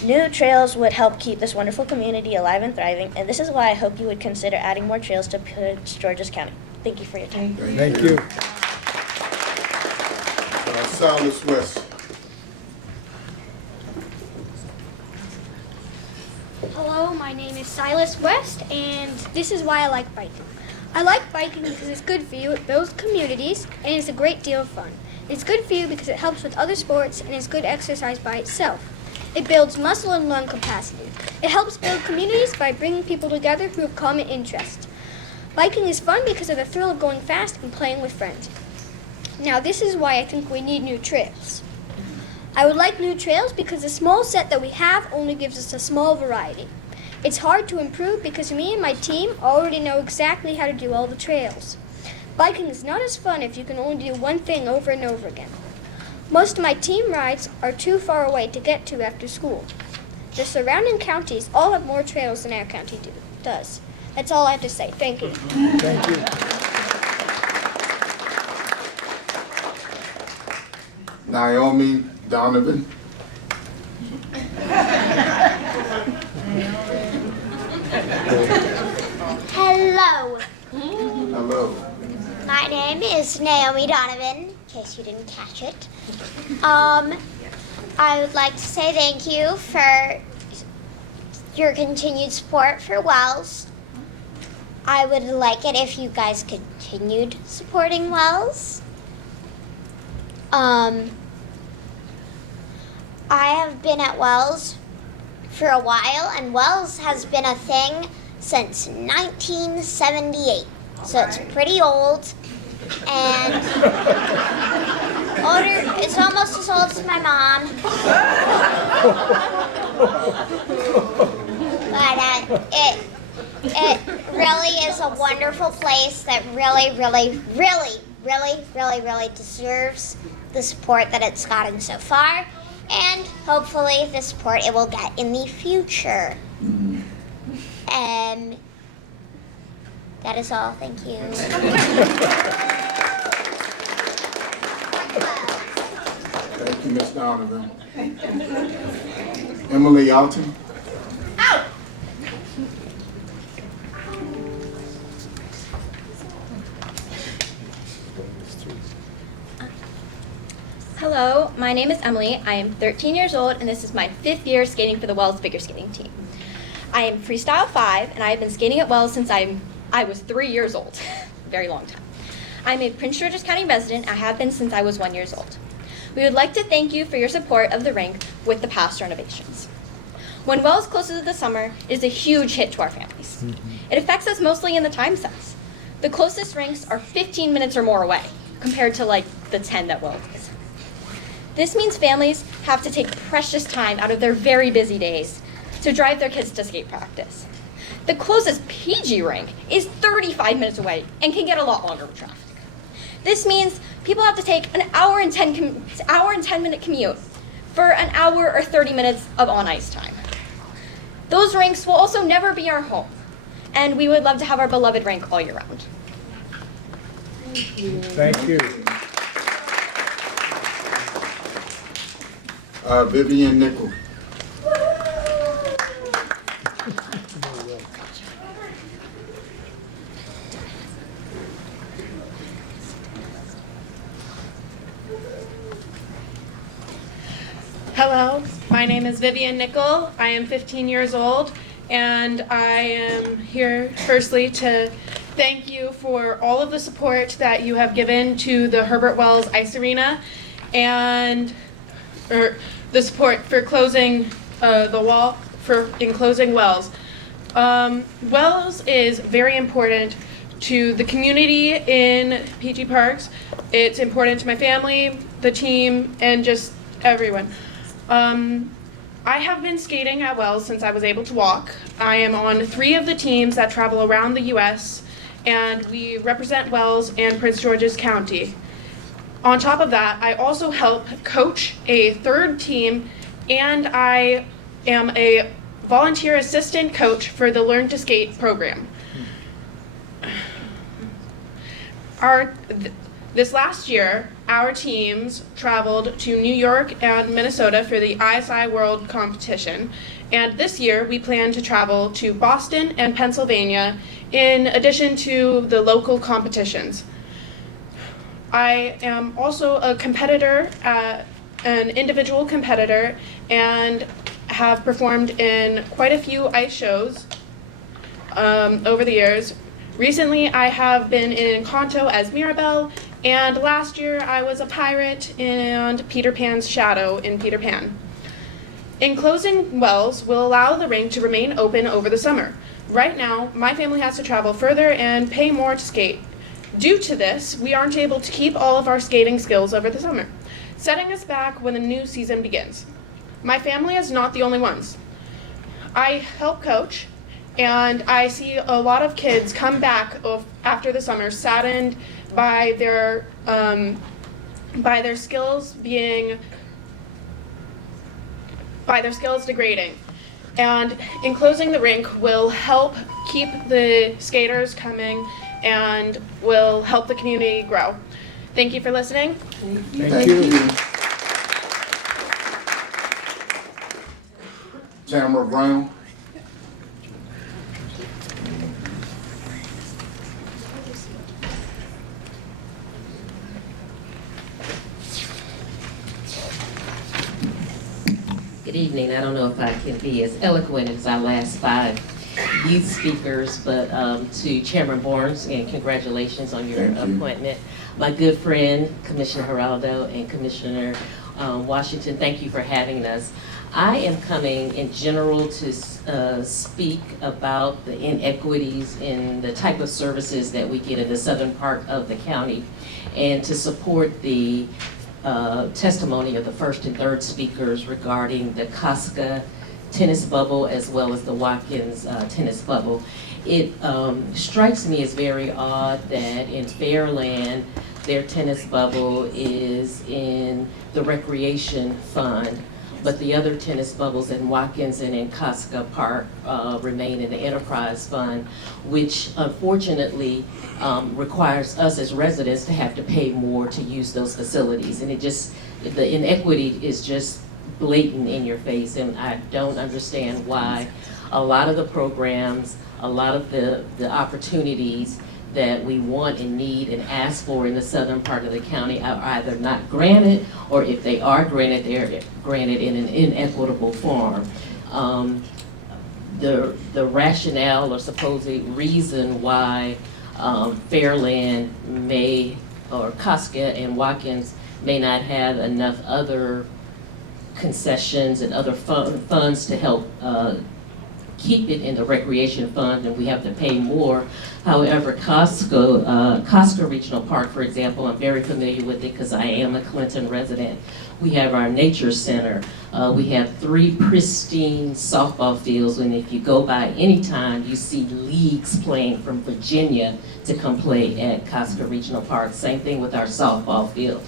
New trails would help keep this wonderful community alive and thriving, and this is why I hope you would consider adding more trails to Prince George's County. Thank you for your time. Thank you. Silas West. Hello, my name is Silas West, and this is why I like biking. I like biking because it's good for you, it builds communities, and it's a great deal of fun. It's good for you because it helps with other sports, and it's good exercise by itself. It builds muscle and lung capacity. It helps build communities by bringing people together who have common interests. Biking is fun because of the thrill of going fast and playing with friends. Now, this is why I think we need new trails. I would like new trails because the small set that we have only gives us a small variety. It's hard to improve because me and my team already know exactly how to do all the trails. Biking is not as fun if you can only do one thing over and over again. Most of my team rides are too far away to get to after school. The surrounding counties all have more trails than our county does. That's all I have to say. Thank you. Thank you. Naomi Donovan. Hello. Hello. My name is Naomi Donovan, in case you didn't catch it. I would like to say thank you for your continued support for Wells. I would like it if you guys continued supporting Wells. I have been at Wells for a while, and Wells has been a thing since 1978. So it's pretty old, and older. It's almost as old as my mom. But it really is a wonderful place that really deserves the support that it's gotten so far, and hopefully the support it will get in the future. That is all. Thank you. Thank you, Ms. Donovan. Emily Alton. Hello, my name is Emily. I am 13 years old, and this is my 5th year skating for the Wells Figure Skating Team. I am Freestyle 5, and I have been skating at Wells since I was 3 years old. Very long time. I'm a Prince George's County resident. I have been since I was 1 year old. We would like to thank you for your support of the rink with the past renovations. When Wells closes in the summer, it is a huge hit to our families. It affects us mostly in the time sense. The closest rinks are 15 minutes or more away, compared to like the 10 that Wells is. This means families have to take precious time out of their very busy days to drive their kids to skate practice. The closest PG rink is 35 minutes away and can get a lot longer with traffic. This means people have to take an hour and 10 minute commute for an hour or 30 minutes of on-ice time. Those rinks will also never be our home, and we would love to have our beloved rink all year round. Thank you. Vivian Nickel. Hello, my name is Vivian Nickel. I am 15 years old, and I am here firstly to thank you for all of the support that you have given to the Herbert Wells Ice Arena and the support for closing the wall, for enclosing Wells. Wells is very important to the community in PG Parks. It's important to my family, the team, and just everyone. I have been skating at Wells since I was able to walk. I am on 3 of the teams that travel around the U.S., and we represent Wells and Prince George's County. On top of that, I also help coach a 3rd team, and I am a volunteer assistant coach for the Learn to Skate program. This last year, our teams traveled to New York and Minnesota for the ISI World Competition, and this year we plan to travel to Boston and Pennsylvania in addition to the local competitions. I am also a competitor, an individual competitor, and have performed in quite a few ice shows over the years. Recently, I have been in Kanto as Mirabelle, and last year I was a pirate and Peter Pan's shadow in Peter Pan. Enclosing Wells will allow the rink to remain open over the summer. Right now, my family has to travel further and pay more to skate. Due to this, we aren't able to keep all of our skating skills over the summer, setting us back when the new season begins. My family is not the only ones. I help coach, and I see a lot of kids come back after the summer saddened by their skills degrading. And enclosing the rink will help keep the skaters coming and will help the community grow. Thank you for listening. Thank you. Tamara Brown. Good evening. I don't know if I can be as eloquent as our last 5 youth speakers, but to Chairman Barnes, and congratulations on your appointment. My good friend, Commissioner Geraldo, and Commissioner Washington, thank you for having us. I am coming in general to speak about the inequities in the type of services that we get in the southern part of the county, and to support the testimony of the first and third speakers regarding the Casca tennis bubble as well as the Watkins tennis bubble. It strikes me as very odd that in Fairland, their tennis bubble is in the recreation fund, but the other tennis bubbles in Watkins and in Casca Park remain in the enterprise fund, which unfortunately requires us as residents to have to pay more to use those facilities. And the inequity is just blatant in your face, and I don't understand why a lot of the programs, a lot of the opportunities that we want and need and ask for in the southern part of the county are either not granted, or if they are granted, they're granted in an inequitable form. The rationale or supposed reason why Fairland may, or Casca and Watkins may not have enough other concessions and other funds to help keep it in the recreation fund, and we have to pay more. However, Casca Regional Park, for example, I'm very familiar with it because I am a Clinton resident. We have our nature center. We have 3 pristine softball fields, and if you go by anytime, you see leagues playing from Virginia to come play at Casca Regional Park. Same thing with our softball field.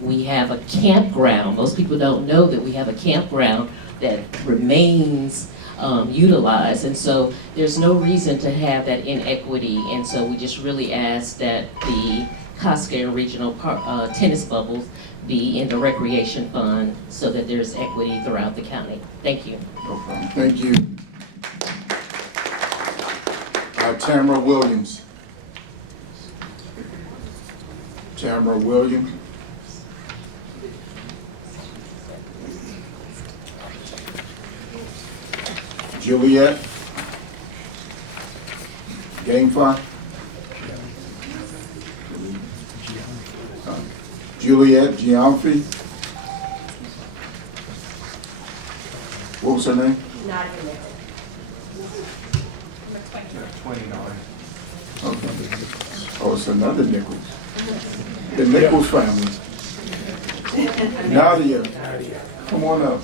We have a campground. Most people don't know that we have a campground that remains utilized, and so there's no reason to have that inequity, and so we just really ask that the Casca and Regional Park, tennis bubbles be in the recreation fund so that there's equity throughout the county. Thank you. No problem. Thank you. Tamara Williams. Tamara Williams. Juliet Gamefi. Juliet Giamfi. What was her name? $20. Okay. Oh, it's another Nichols. The Nichols family. Nadia, come on up.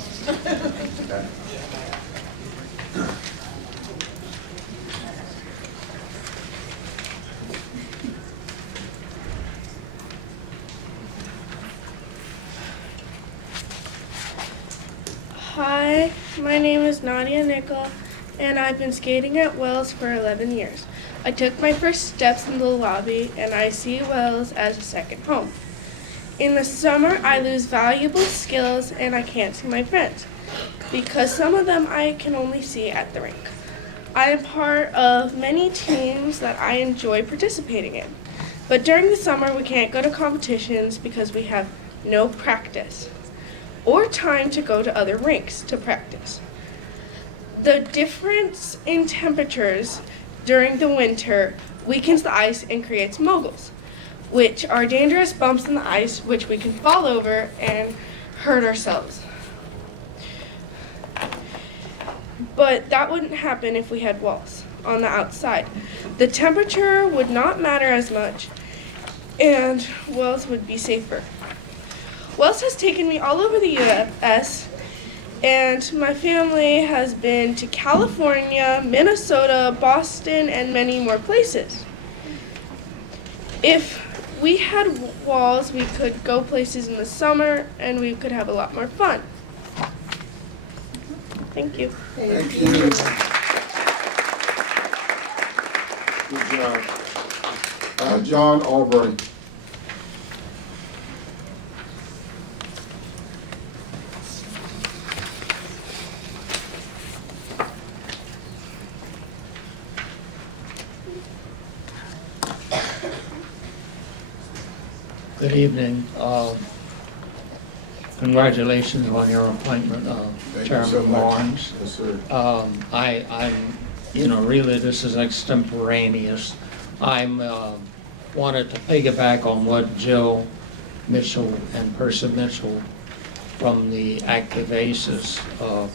Hi, my name is Nadia Nickel, and I've been skating at Wells for 11 years. I took my first steps in the lobby, and I see Wells as a second home. In the summer, I lose valuable skills, and I can't see my friends, because some of them I can only see at the rink. I am part of many teams that I enjoy participating in, but during the summer, we can't go to competitions because we have no practice or time to go to other rinks to practice. The difference in temperatures during the winter weakens the ice and creates moguls, which are dangerous bumps in the ice which we can fall over and hurt ourselves. But that wouldn't happen if we had walls on the outside. The temperature would not matter as much, and Wells would be safer. Wells has taken me all over the U.S., and my family has been to California, Minnesota, Boston, and many more places. If we had walls, we could go places in the summer, and we could have a lot more fun. Thank you. Thank you. Good job. John Albright. Good evening. Congratulations on your appointment, Chairman Barnes. Yes, sir. I'm, really this is extemporaneous. I'm wanted to piggyback on what Jill Mitchell and Percy Mitchell from the Active Aces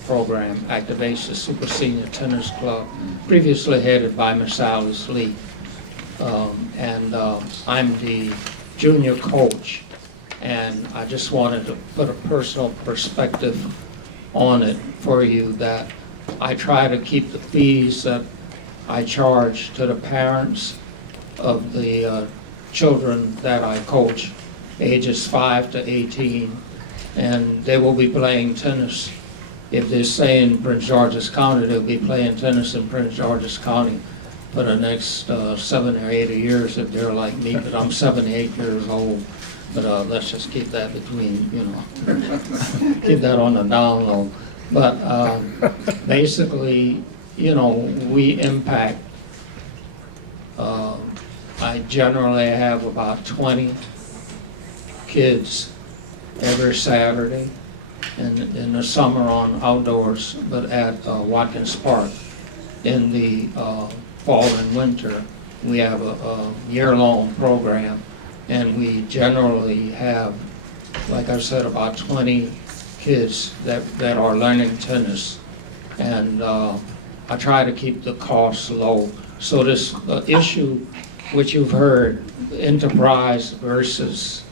program, Active Aces Super Senior Tennis Club, previously headed by Miss Alice Lee. I'm the junior coach, and I just wanted to put a personal perspective on it for you, that I try to keep the fees that I charge to the parents of the children that I coach, ages 5 to 18, and they will be playing tennis. If they stay in Prince George's County, they'll be playing tennis in Prince George's County for the next 7 or 8 years if they're like me, but I'm 78 years old. But let's just keep that between, keep that on the down low. But basically, we impact, I generally have about 20 kids every Saturday, and in the summer on outdoors, but at Watkins Park. In the fall and winter, we have a year-long program, and we generally have, like I said, about 20 kids that are learning tennis. And I try to keep the costs low. So this issue, which you've heard, enterprise versus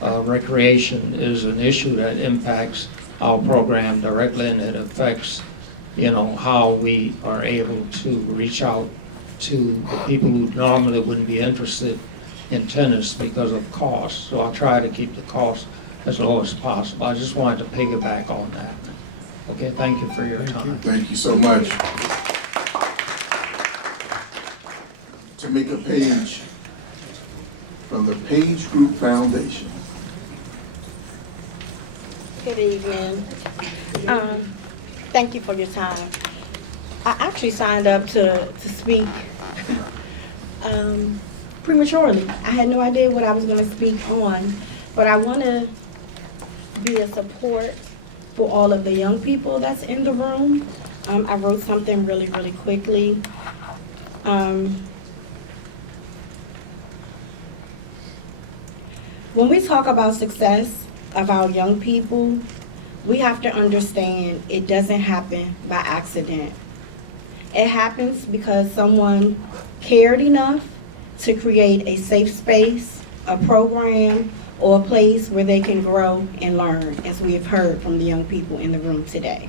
recreation, is an issue that impacts our program directly, and it affects, you know, how we are able to reach out to the people who normally wouldn't be interested in tennis because of cost. So I try to keep the cost as low as possible. I just wanted to piggyback on that. Okay, thank you for your time. Thank you so much. Tamika Page from the Page Group Foundation. Good evening. Thank you for your time. I actually signed up to speak prematurely. I had no idea what I was going to speak on, but I want to be a support for all of the young people that's in the room. I wrote something really, really quickly. When we talk about success of our young people, we have to understand it doesn't happen by accident. It happens because someone cared enough to create a safe space, a program, or a place where they can grow and learn, as we have heard from the young people in the room today.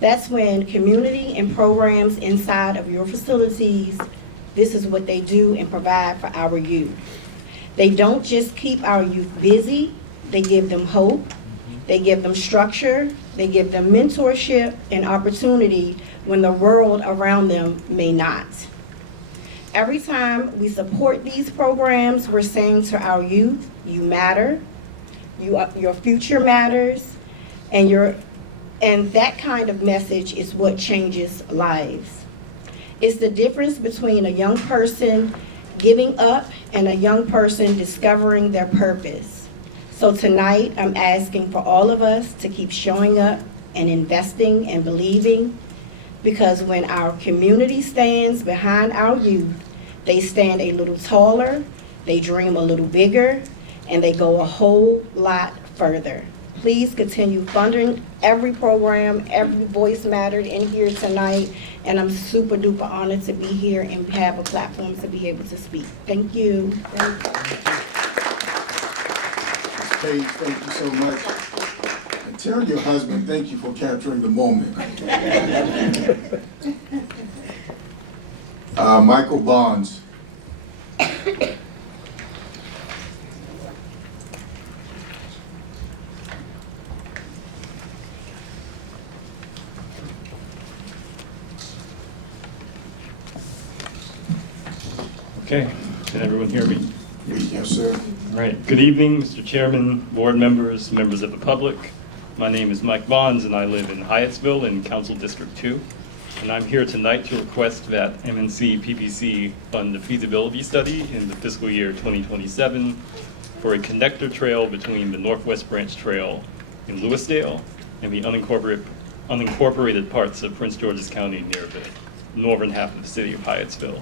That's when community and programs inside of your facilities, this is what they do and provide for our youth. They don't just keep our youth busy, they give them hope, they give them structure, they give them mentorship and opportunity when the world around them may not. Every time we support these programs, we're saying to our youth, you matter, your future matters, and that kind of message is what changes lives. It's the difference between a young person giving up and a young person discovering their purpose. So tonight, I'm asking for all of us to keep showing up and investing and believing, because when our community stands behind our youth, they stand a little taller, they dream a little bigger, and they go a whole lot further. Please continue funding every program, every voice mattered in here tonight, and I'm super duper honored to be here and have a platform to be able to speak. Thank you. Paige, thank you so much. And tell your husband thank you for capturing the moment. Michael Bonds. Okay, can everyone hear me? Yes, sir. All right, good evening, Mr. Chairman, board members, members of the public. My name is Mike Bonds and I live in Hyattsville in Council District 2. And I'm here tonight to request that MNC PPC fund a feasibility study in the fiscal year 2027 for a connector trail between the Northwest Branch Trail in Lewisdale and the unincorporated parts of Prince George's County near the northern half of the city of Hyattsville.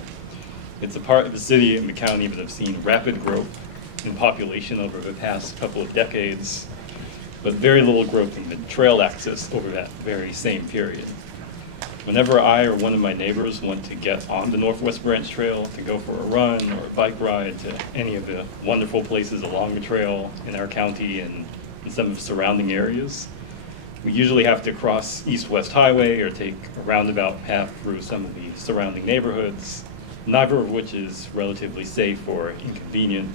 It's a part of the city and the county that have seen rapid growth in population over the past couple of decades, but very little growth in the trail access over that very same period. Whenever I or one of my neighbors want to get on the Northwest Branch Trail to go for a run or a bike ride to any of the wonderful places along the trail in our county and in some of the surrounding areas, we usually have to cross East-West Highway or take a roundabout path through some of the surrounding neighborhoods, neither of which is relatively safe or inconvenient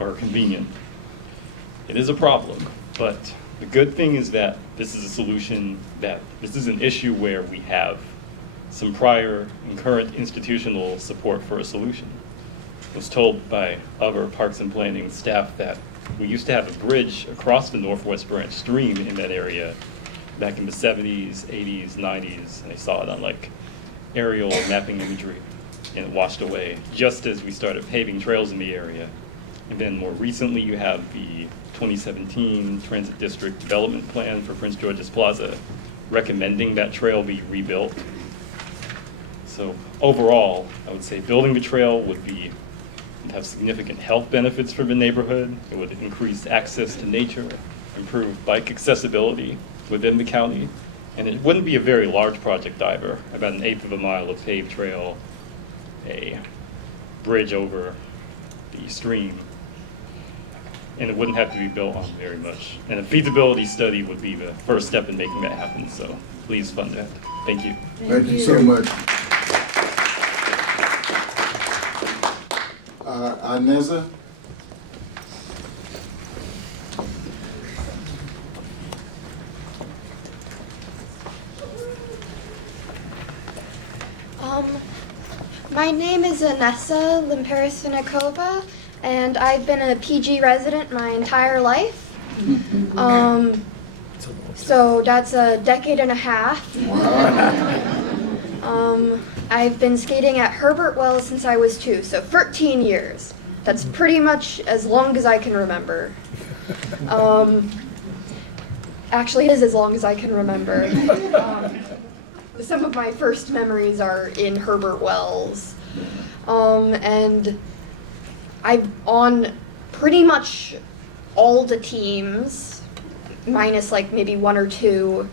or convenient. It is a problem, but the good thing is that this is a solution, that this is an issue where we have some prior and current institutional support for a solution. I was told by other Parks and Planning staff that we used to have a bridge across the Northwest Branch stream in that area back in the 70s, 80s, 90s, and I saw it on like aerial mapping imagery, and it washed away just as we started paving trails in the area. And then more recently, you have the 2017 Transit District Development Plan for Prince George's Plaza recommending that trail be rebuilt. So So overall, I would say building the trail would have significant health benefits for the neighborhood. It would increase access to nature, improve bike accessibility within the county, and it wouldn't be a very large project either, about 1/8 of a mile of paved trail, a bridge over the stream, and it wouldn't have to be built on very much. And a feasibility study would be the first step in making that happen, so please fund that. Thank you. Thank you so much. Ineza? My name is Anessa Limperis-Finikova, and I've been a PG resident my entire life. So that's a decade and a half. I've been skating at Herbert Wells since I was 2, so 13 years. That's pretty much as long as I can remember. Actually, it is as long as I can remember. Some of my first memories are in Herbert Wells. And I'm on pretty much all the teams, minus like maybe 1 or 2.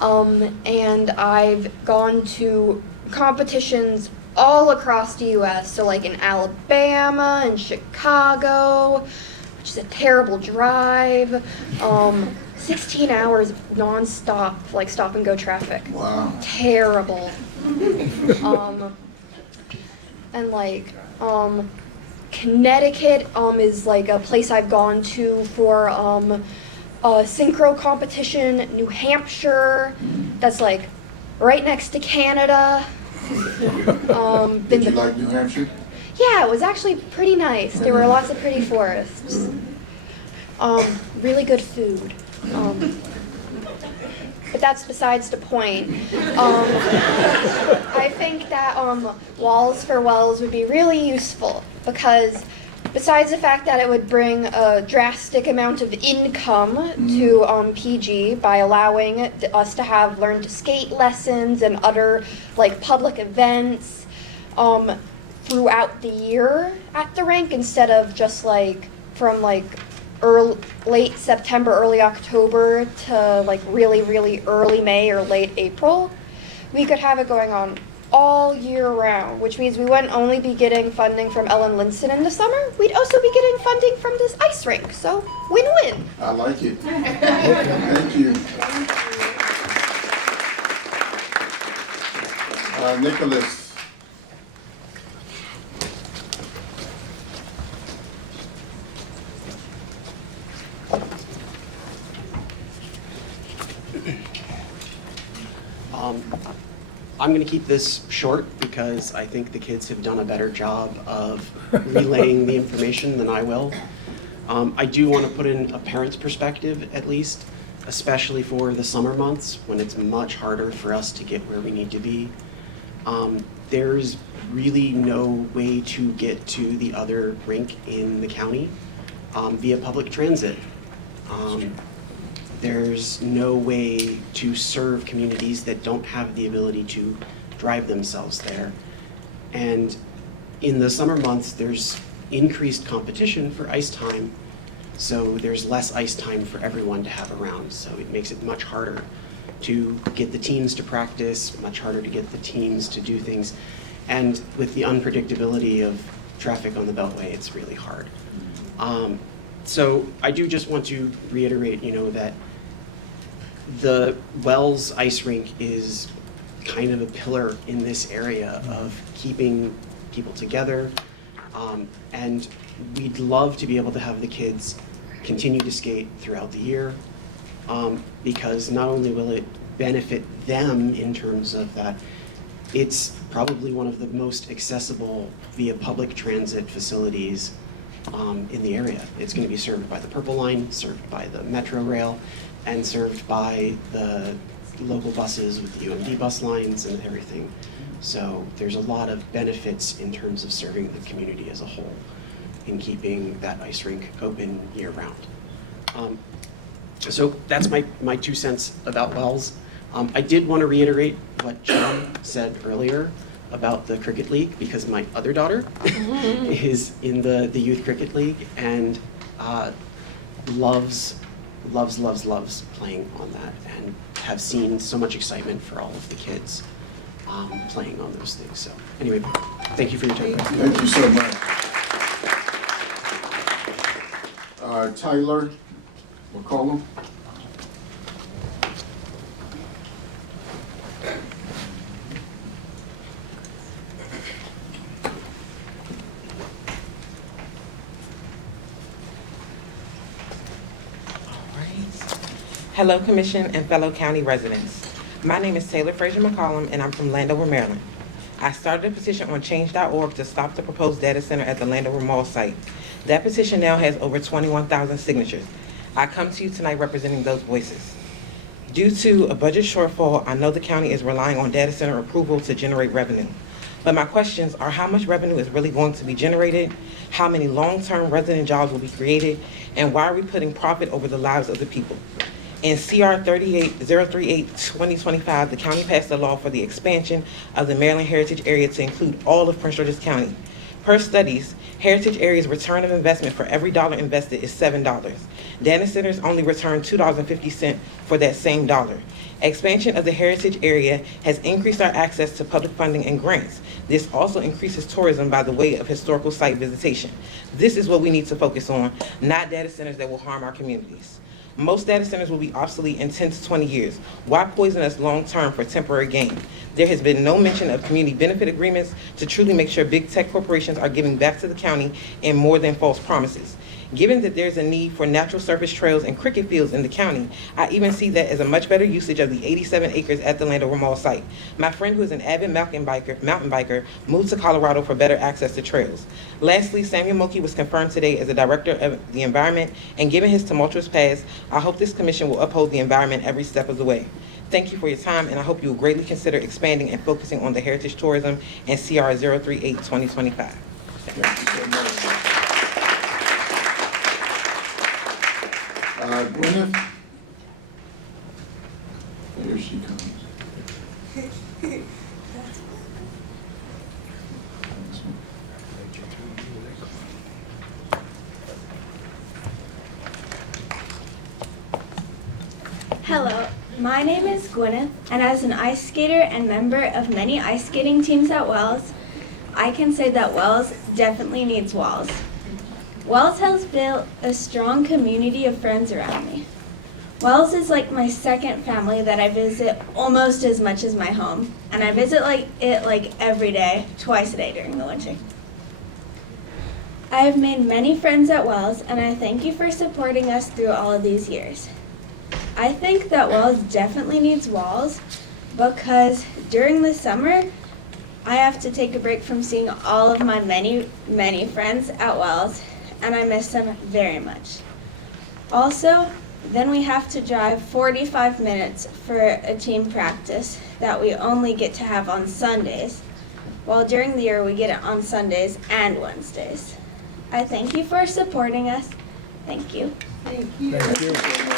And I've gone to competitions all across the US, so like in Alabama and Chicago, which is a terrible drive. 16 hours non-stop, like stop and go traffic. Wow. Terrible. And like, Connecticut is like a place I've gone to for a synchro competition. New Hampshire, that's like right next to Canada. Did you like New Hampshire? Yeah, it was actually pretty nice. There were lots of pretty forests. Really good food. But that's besides the point. I think that Walls for Wells would be really useful because besides the fact that it would bring a drastic amount of income to PG by allowing us to have learn to skate lessons and other like public events throughout the year at the rink instead of just like from like late September, early October to like really, really early May or late April. We could have it going on all year round, which means we wouldn't only be getting funding from Ellen Linson in the summer, we'd also be getting funding from this ice rink, so win-win. I like it. Thank you. Nicholas. I'm going to keep this short because I think the kids have done a better job of relaying the information than I will. I do want to put in a parent's perspective at least, especially for the summer months when it's much harder for us to get where we need to be. There's really no way to get to the other rink in the county via public transit. There's no way to serve communities that don't have the ability to drive themselves there. And in the summer months, there's increased competition for ice time, so there's less ice time for everyone to have around. So it makes it much harder to get the teams to practice, much harder to get the teams to do things. And with the unpredictability of traffic on the Beltway, it's really hard. So I do just want to reiterate, that the Wells Ice Rink is kind of a pillar in this area of keeping people together. And we'd love to be able to have the kids continue to skate throughout the year because not only will it benefit them in terms of that, it's probably one of the most accessible via public transit facilities in the area. It's going to be served by the Purple Line, served by the Metro Rail, and served by the local buses with the UMD bus lines and everything. So there's a lot of benefits in terms of serving the community as a whole in keeping that ice rink open year round. So that's my 2 cents about Wells. I did want to reiterate what John said earlier about the Cricket League because my other daughter is in the Youth Cricket League and loves playing on that, and have seen so much excitement for all of the kids playing on those things. So anyway, thank you for your time. Thank you so much. Tyler McCollum. Hello, Commission and fellow county residents. My name is Taylor Frazier McCollum, and I'm from Landover, Maryland. I started a petition on change.org to stop the proposed data center at the Landover Mall site. That petition now has over 21,000 signatures. I come to you tonight representing those voices. Due to a budget shortfall, I know the county is relying on data center approval to generate revenue. But my questions are how much revenue is really going to be generated, how many long-term resident jobs will be created, and why are we putting profit over the lives of the people? In CR 038-2025, the county passed a law for the expansion of the Maryland Heritage Area to include all of Prince George's County. Per studies, Heritage Area's return of investment for every dollar invested is $7. Data centers only return $2.50 for that same dollar. Expansion of the Heritage Area has increased our access to public funding and grants. This also increases tourism by the way of historical site visitation. This is what we need to focus on, not data centers that will harm our communities. Most data centers will be obsolete in 10 to 20 years. Why poison us long-term for temporary gain? There has been no mention of community benefit agreements to truly make sure big tech corporations are giving back to the county in more than false promises. Given that there's a need for natural surface trails and cricket fields in the county, I even see that as a much better usage of the 87 acres at the Landover Mall site. My friend, who is an avid mountain biker, moved to Colorado for better access to trails. Lastly, Samuel Moki was confirmed today as the Director of the Environment, and given his tumultuous past, I hope this commission will uphold the environment every step of the way. Thank you for your time, and I hope you will greatly consider expanding and focusing on the heritage tourism and CR 038-2025. Thank you so much. Gwyneth. Here she comes. Hello, my name is Gwyneth, and as an ice skater and member of many ice skating teams at Wells, I can say that Wells definitely needs walls. Wells has built a strong community of friends around me. Wells is like my second family that I visit almost as much as my home, and I visit it every day, twice a day during the winter. I have made many friends at Wells, and I thank you for supporting us through all of these years. I think that Wells definitely needs walls because during the summer, I have to take a break from seeing all of my many, many friends at Wells, and I miss them very much. Also, then we have to drive 45 minutes for a team practice that we only get to have on Sundays, while during the year we get it on Sundays and Wednesdays. I thank you for supporting us. Thank you. Thank you. Thank you so much.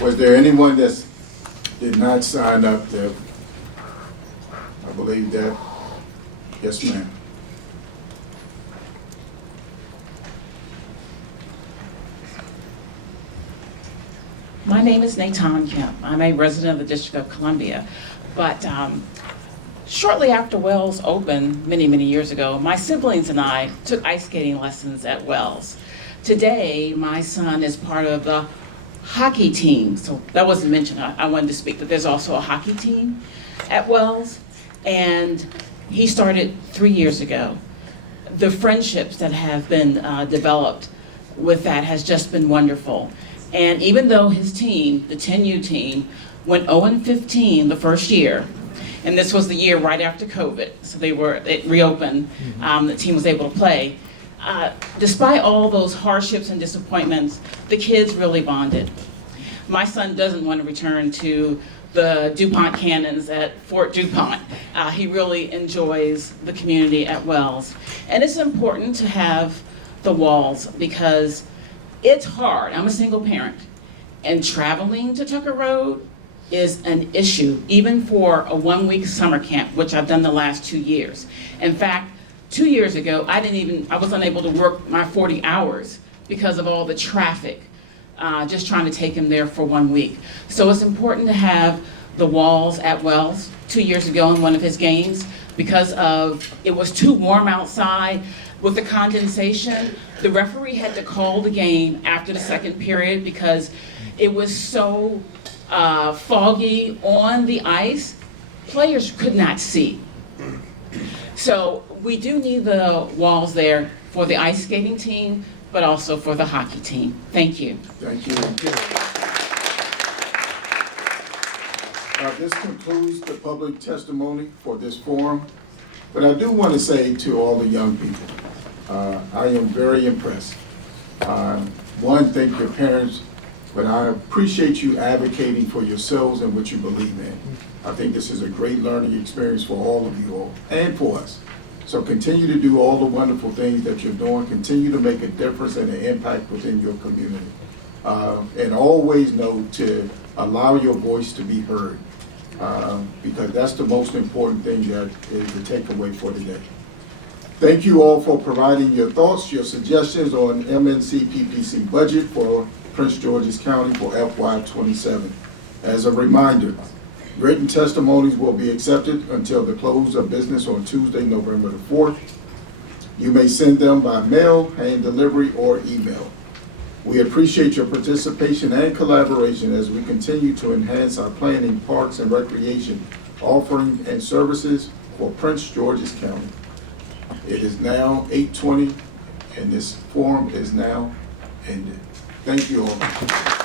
Was there anyone that did not sign up there? I believe that. Yes, ma'am. My name is Natan Kemp. I'm a resident of the District of Columbia. But shortly after Wells opened, many, many years ago, my siblings and I took ice skating lessons at Wells. Today, my son is part of the hockey team. So that wasn't mentioned. I wanted to speak, but there's also a hockey team at Wells. And he started 3 years ago. The friendships that have been developed with that has just been wonderful. And even though his team, the 10U team, went 0-15 the first year, and this was the year right after COVID, so it reopened, the team was able to play. Despite all those hardships and disappointments, the kids really bonded. My son doesn't want to return to the DuPont Cannons at Fort DuPont. He really enjoys the community at Wells. And it's important to have the walls because it's hard. I'm a single parent, and traveling to Tucker Road is an issue, even for a 1-week summer camp, which I've done the last 2 years. In fact, 2 years ago, I was unable to work my 40 hours because of all the traffic, just trying to take him there for 1 week. So it's important to have the walls at Wells. 2 years ago in one of his games, because it was too warm outside with the condensation, the referee had to call the game after the second period because it was so foggy on the ice, players could not see. So we do need the walls there for the ice skating team, but also for the hockey team. Thank you. Thank you. This concludes the public testimony for this forum, but I do want to say to all the young people, I am very impressed. One, thank your parents, but I appreciate you advocating for yourselves and what you believe in. I think this is a great learning experience for all of you all and for us. So continue to do all the wonderful things that you're doing. Continue to make a difference and an impact within your community. And always know to allow your voice to be heard, because that's the most important thing that is the takeaway for today. Thank you all for providing your thoughts, your suggestions on MNC PPC budget for Prince George's County for FY27. As a reminder, written testimonies will be accepted until the close of business on Tuesday, November the 4th. You may send them by mail, hand delivery, or email. We appreciate your participation and collaboration as we continue to enhance our planning, parks, and recreation offering and services for Prince George's County. It is now 8:20, and this forum is now ended. Thank you all.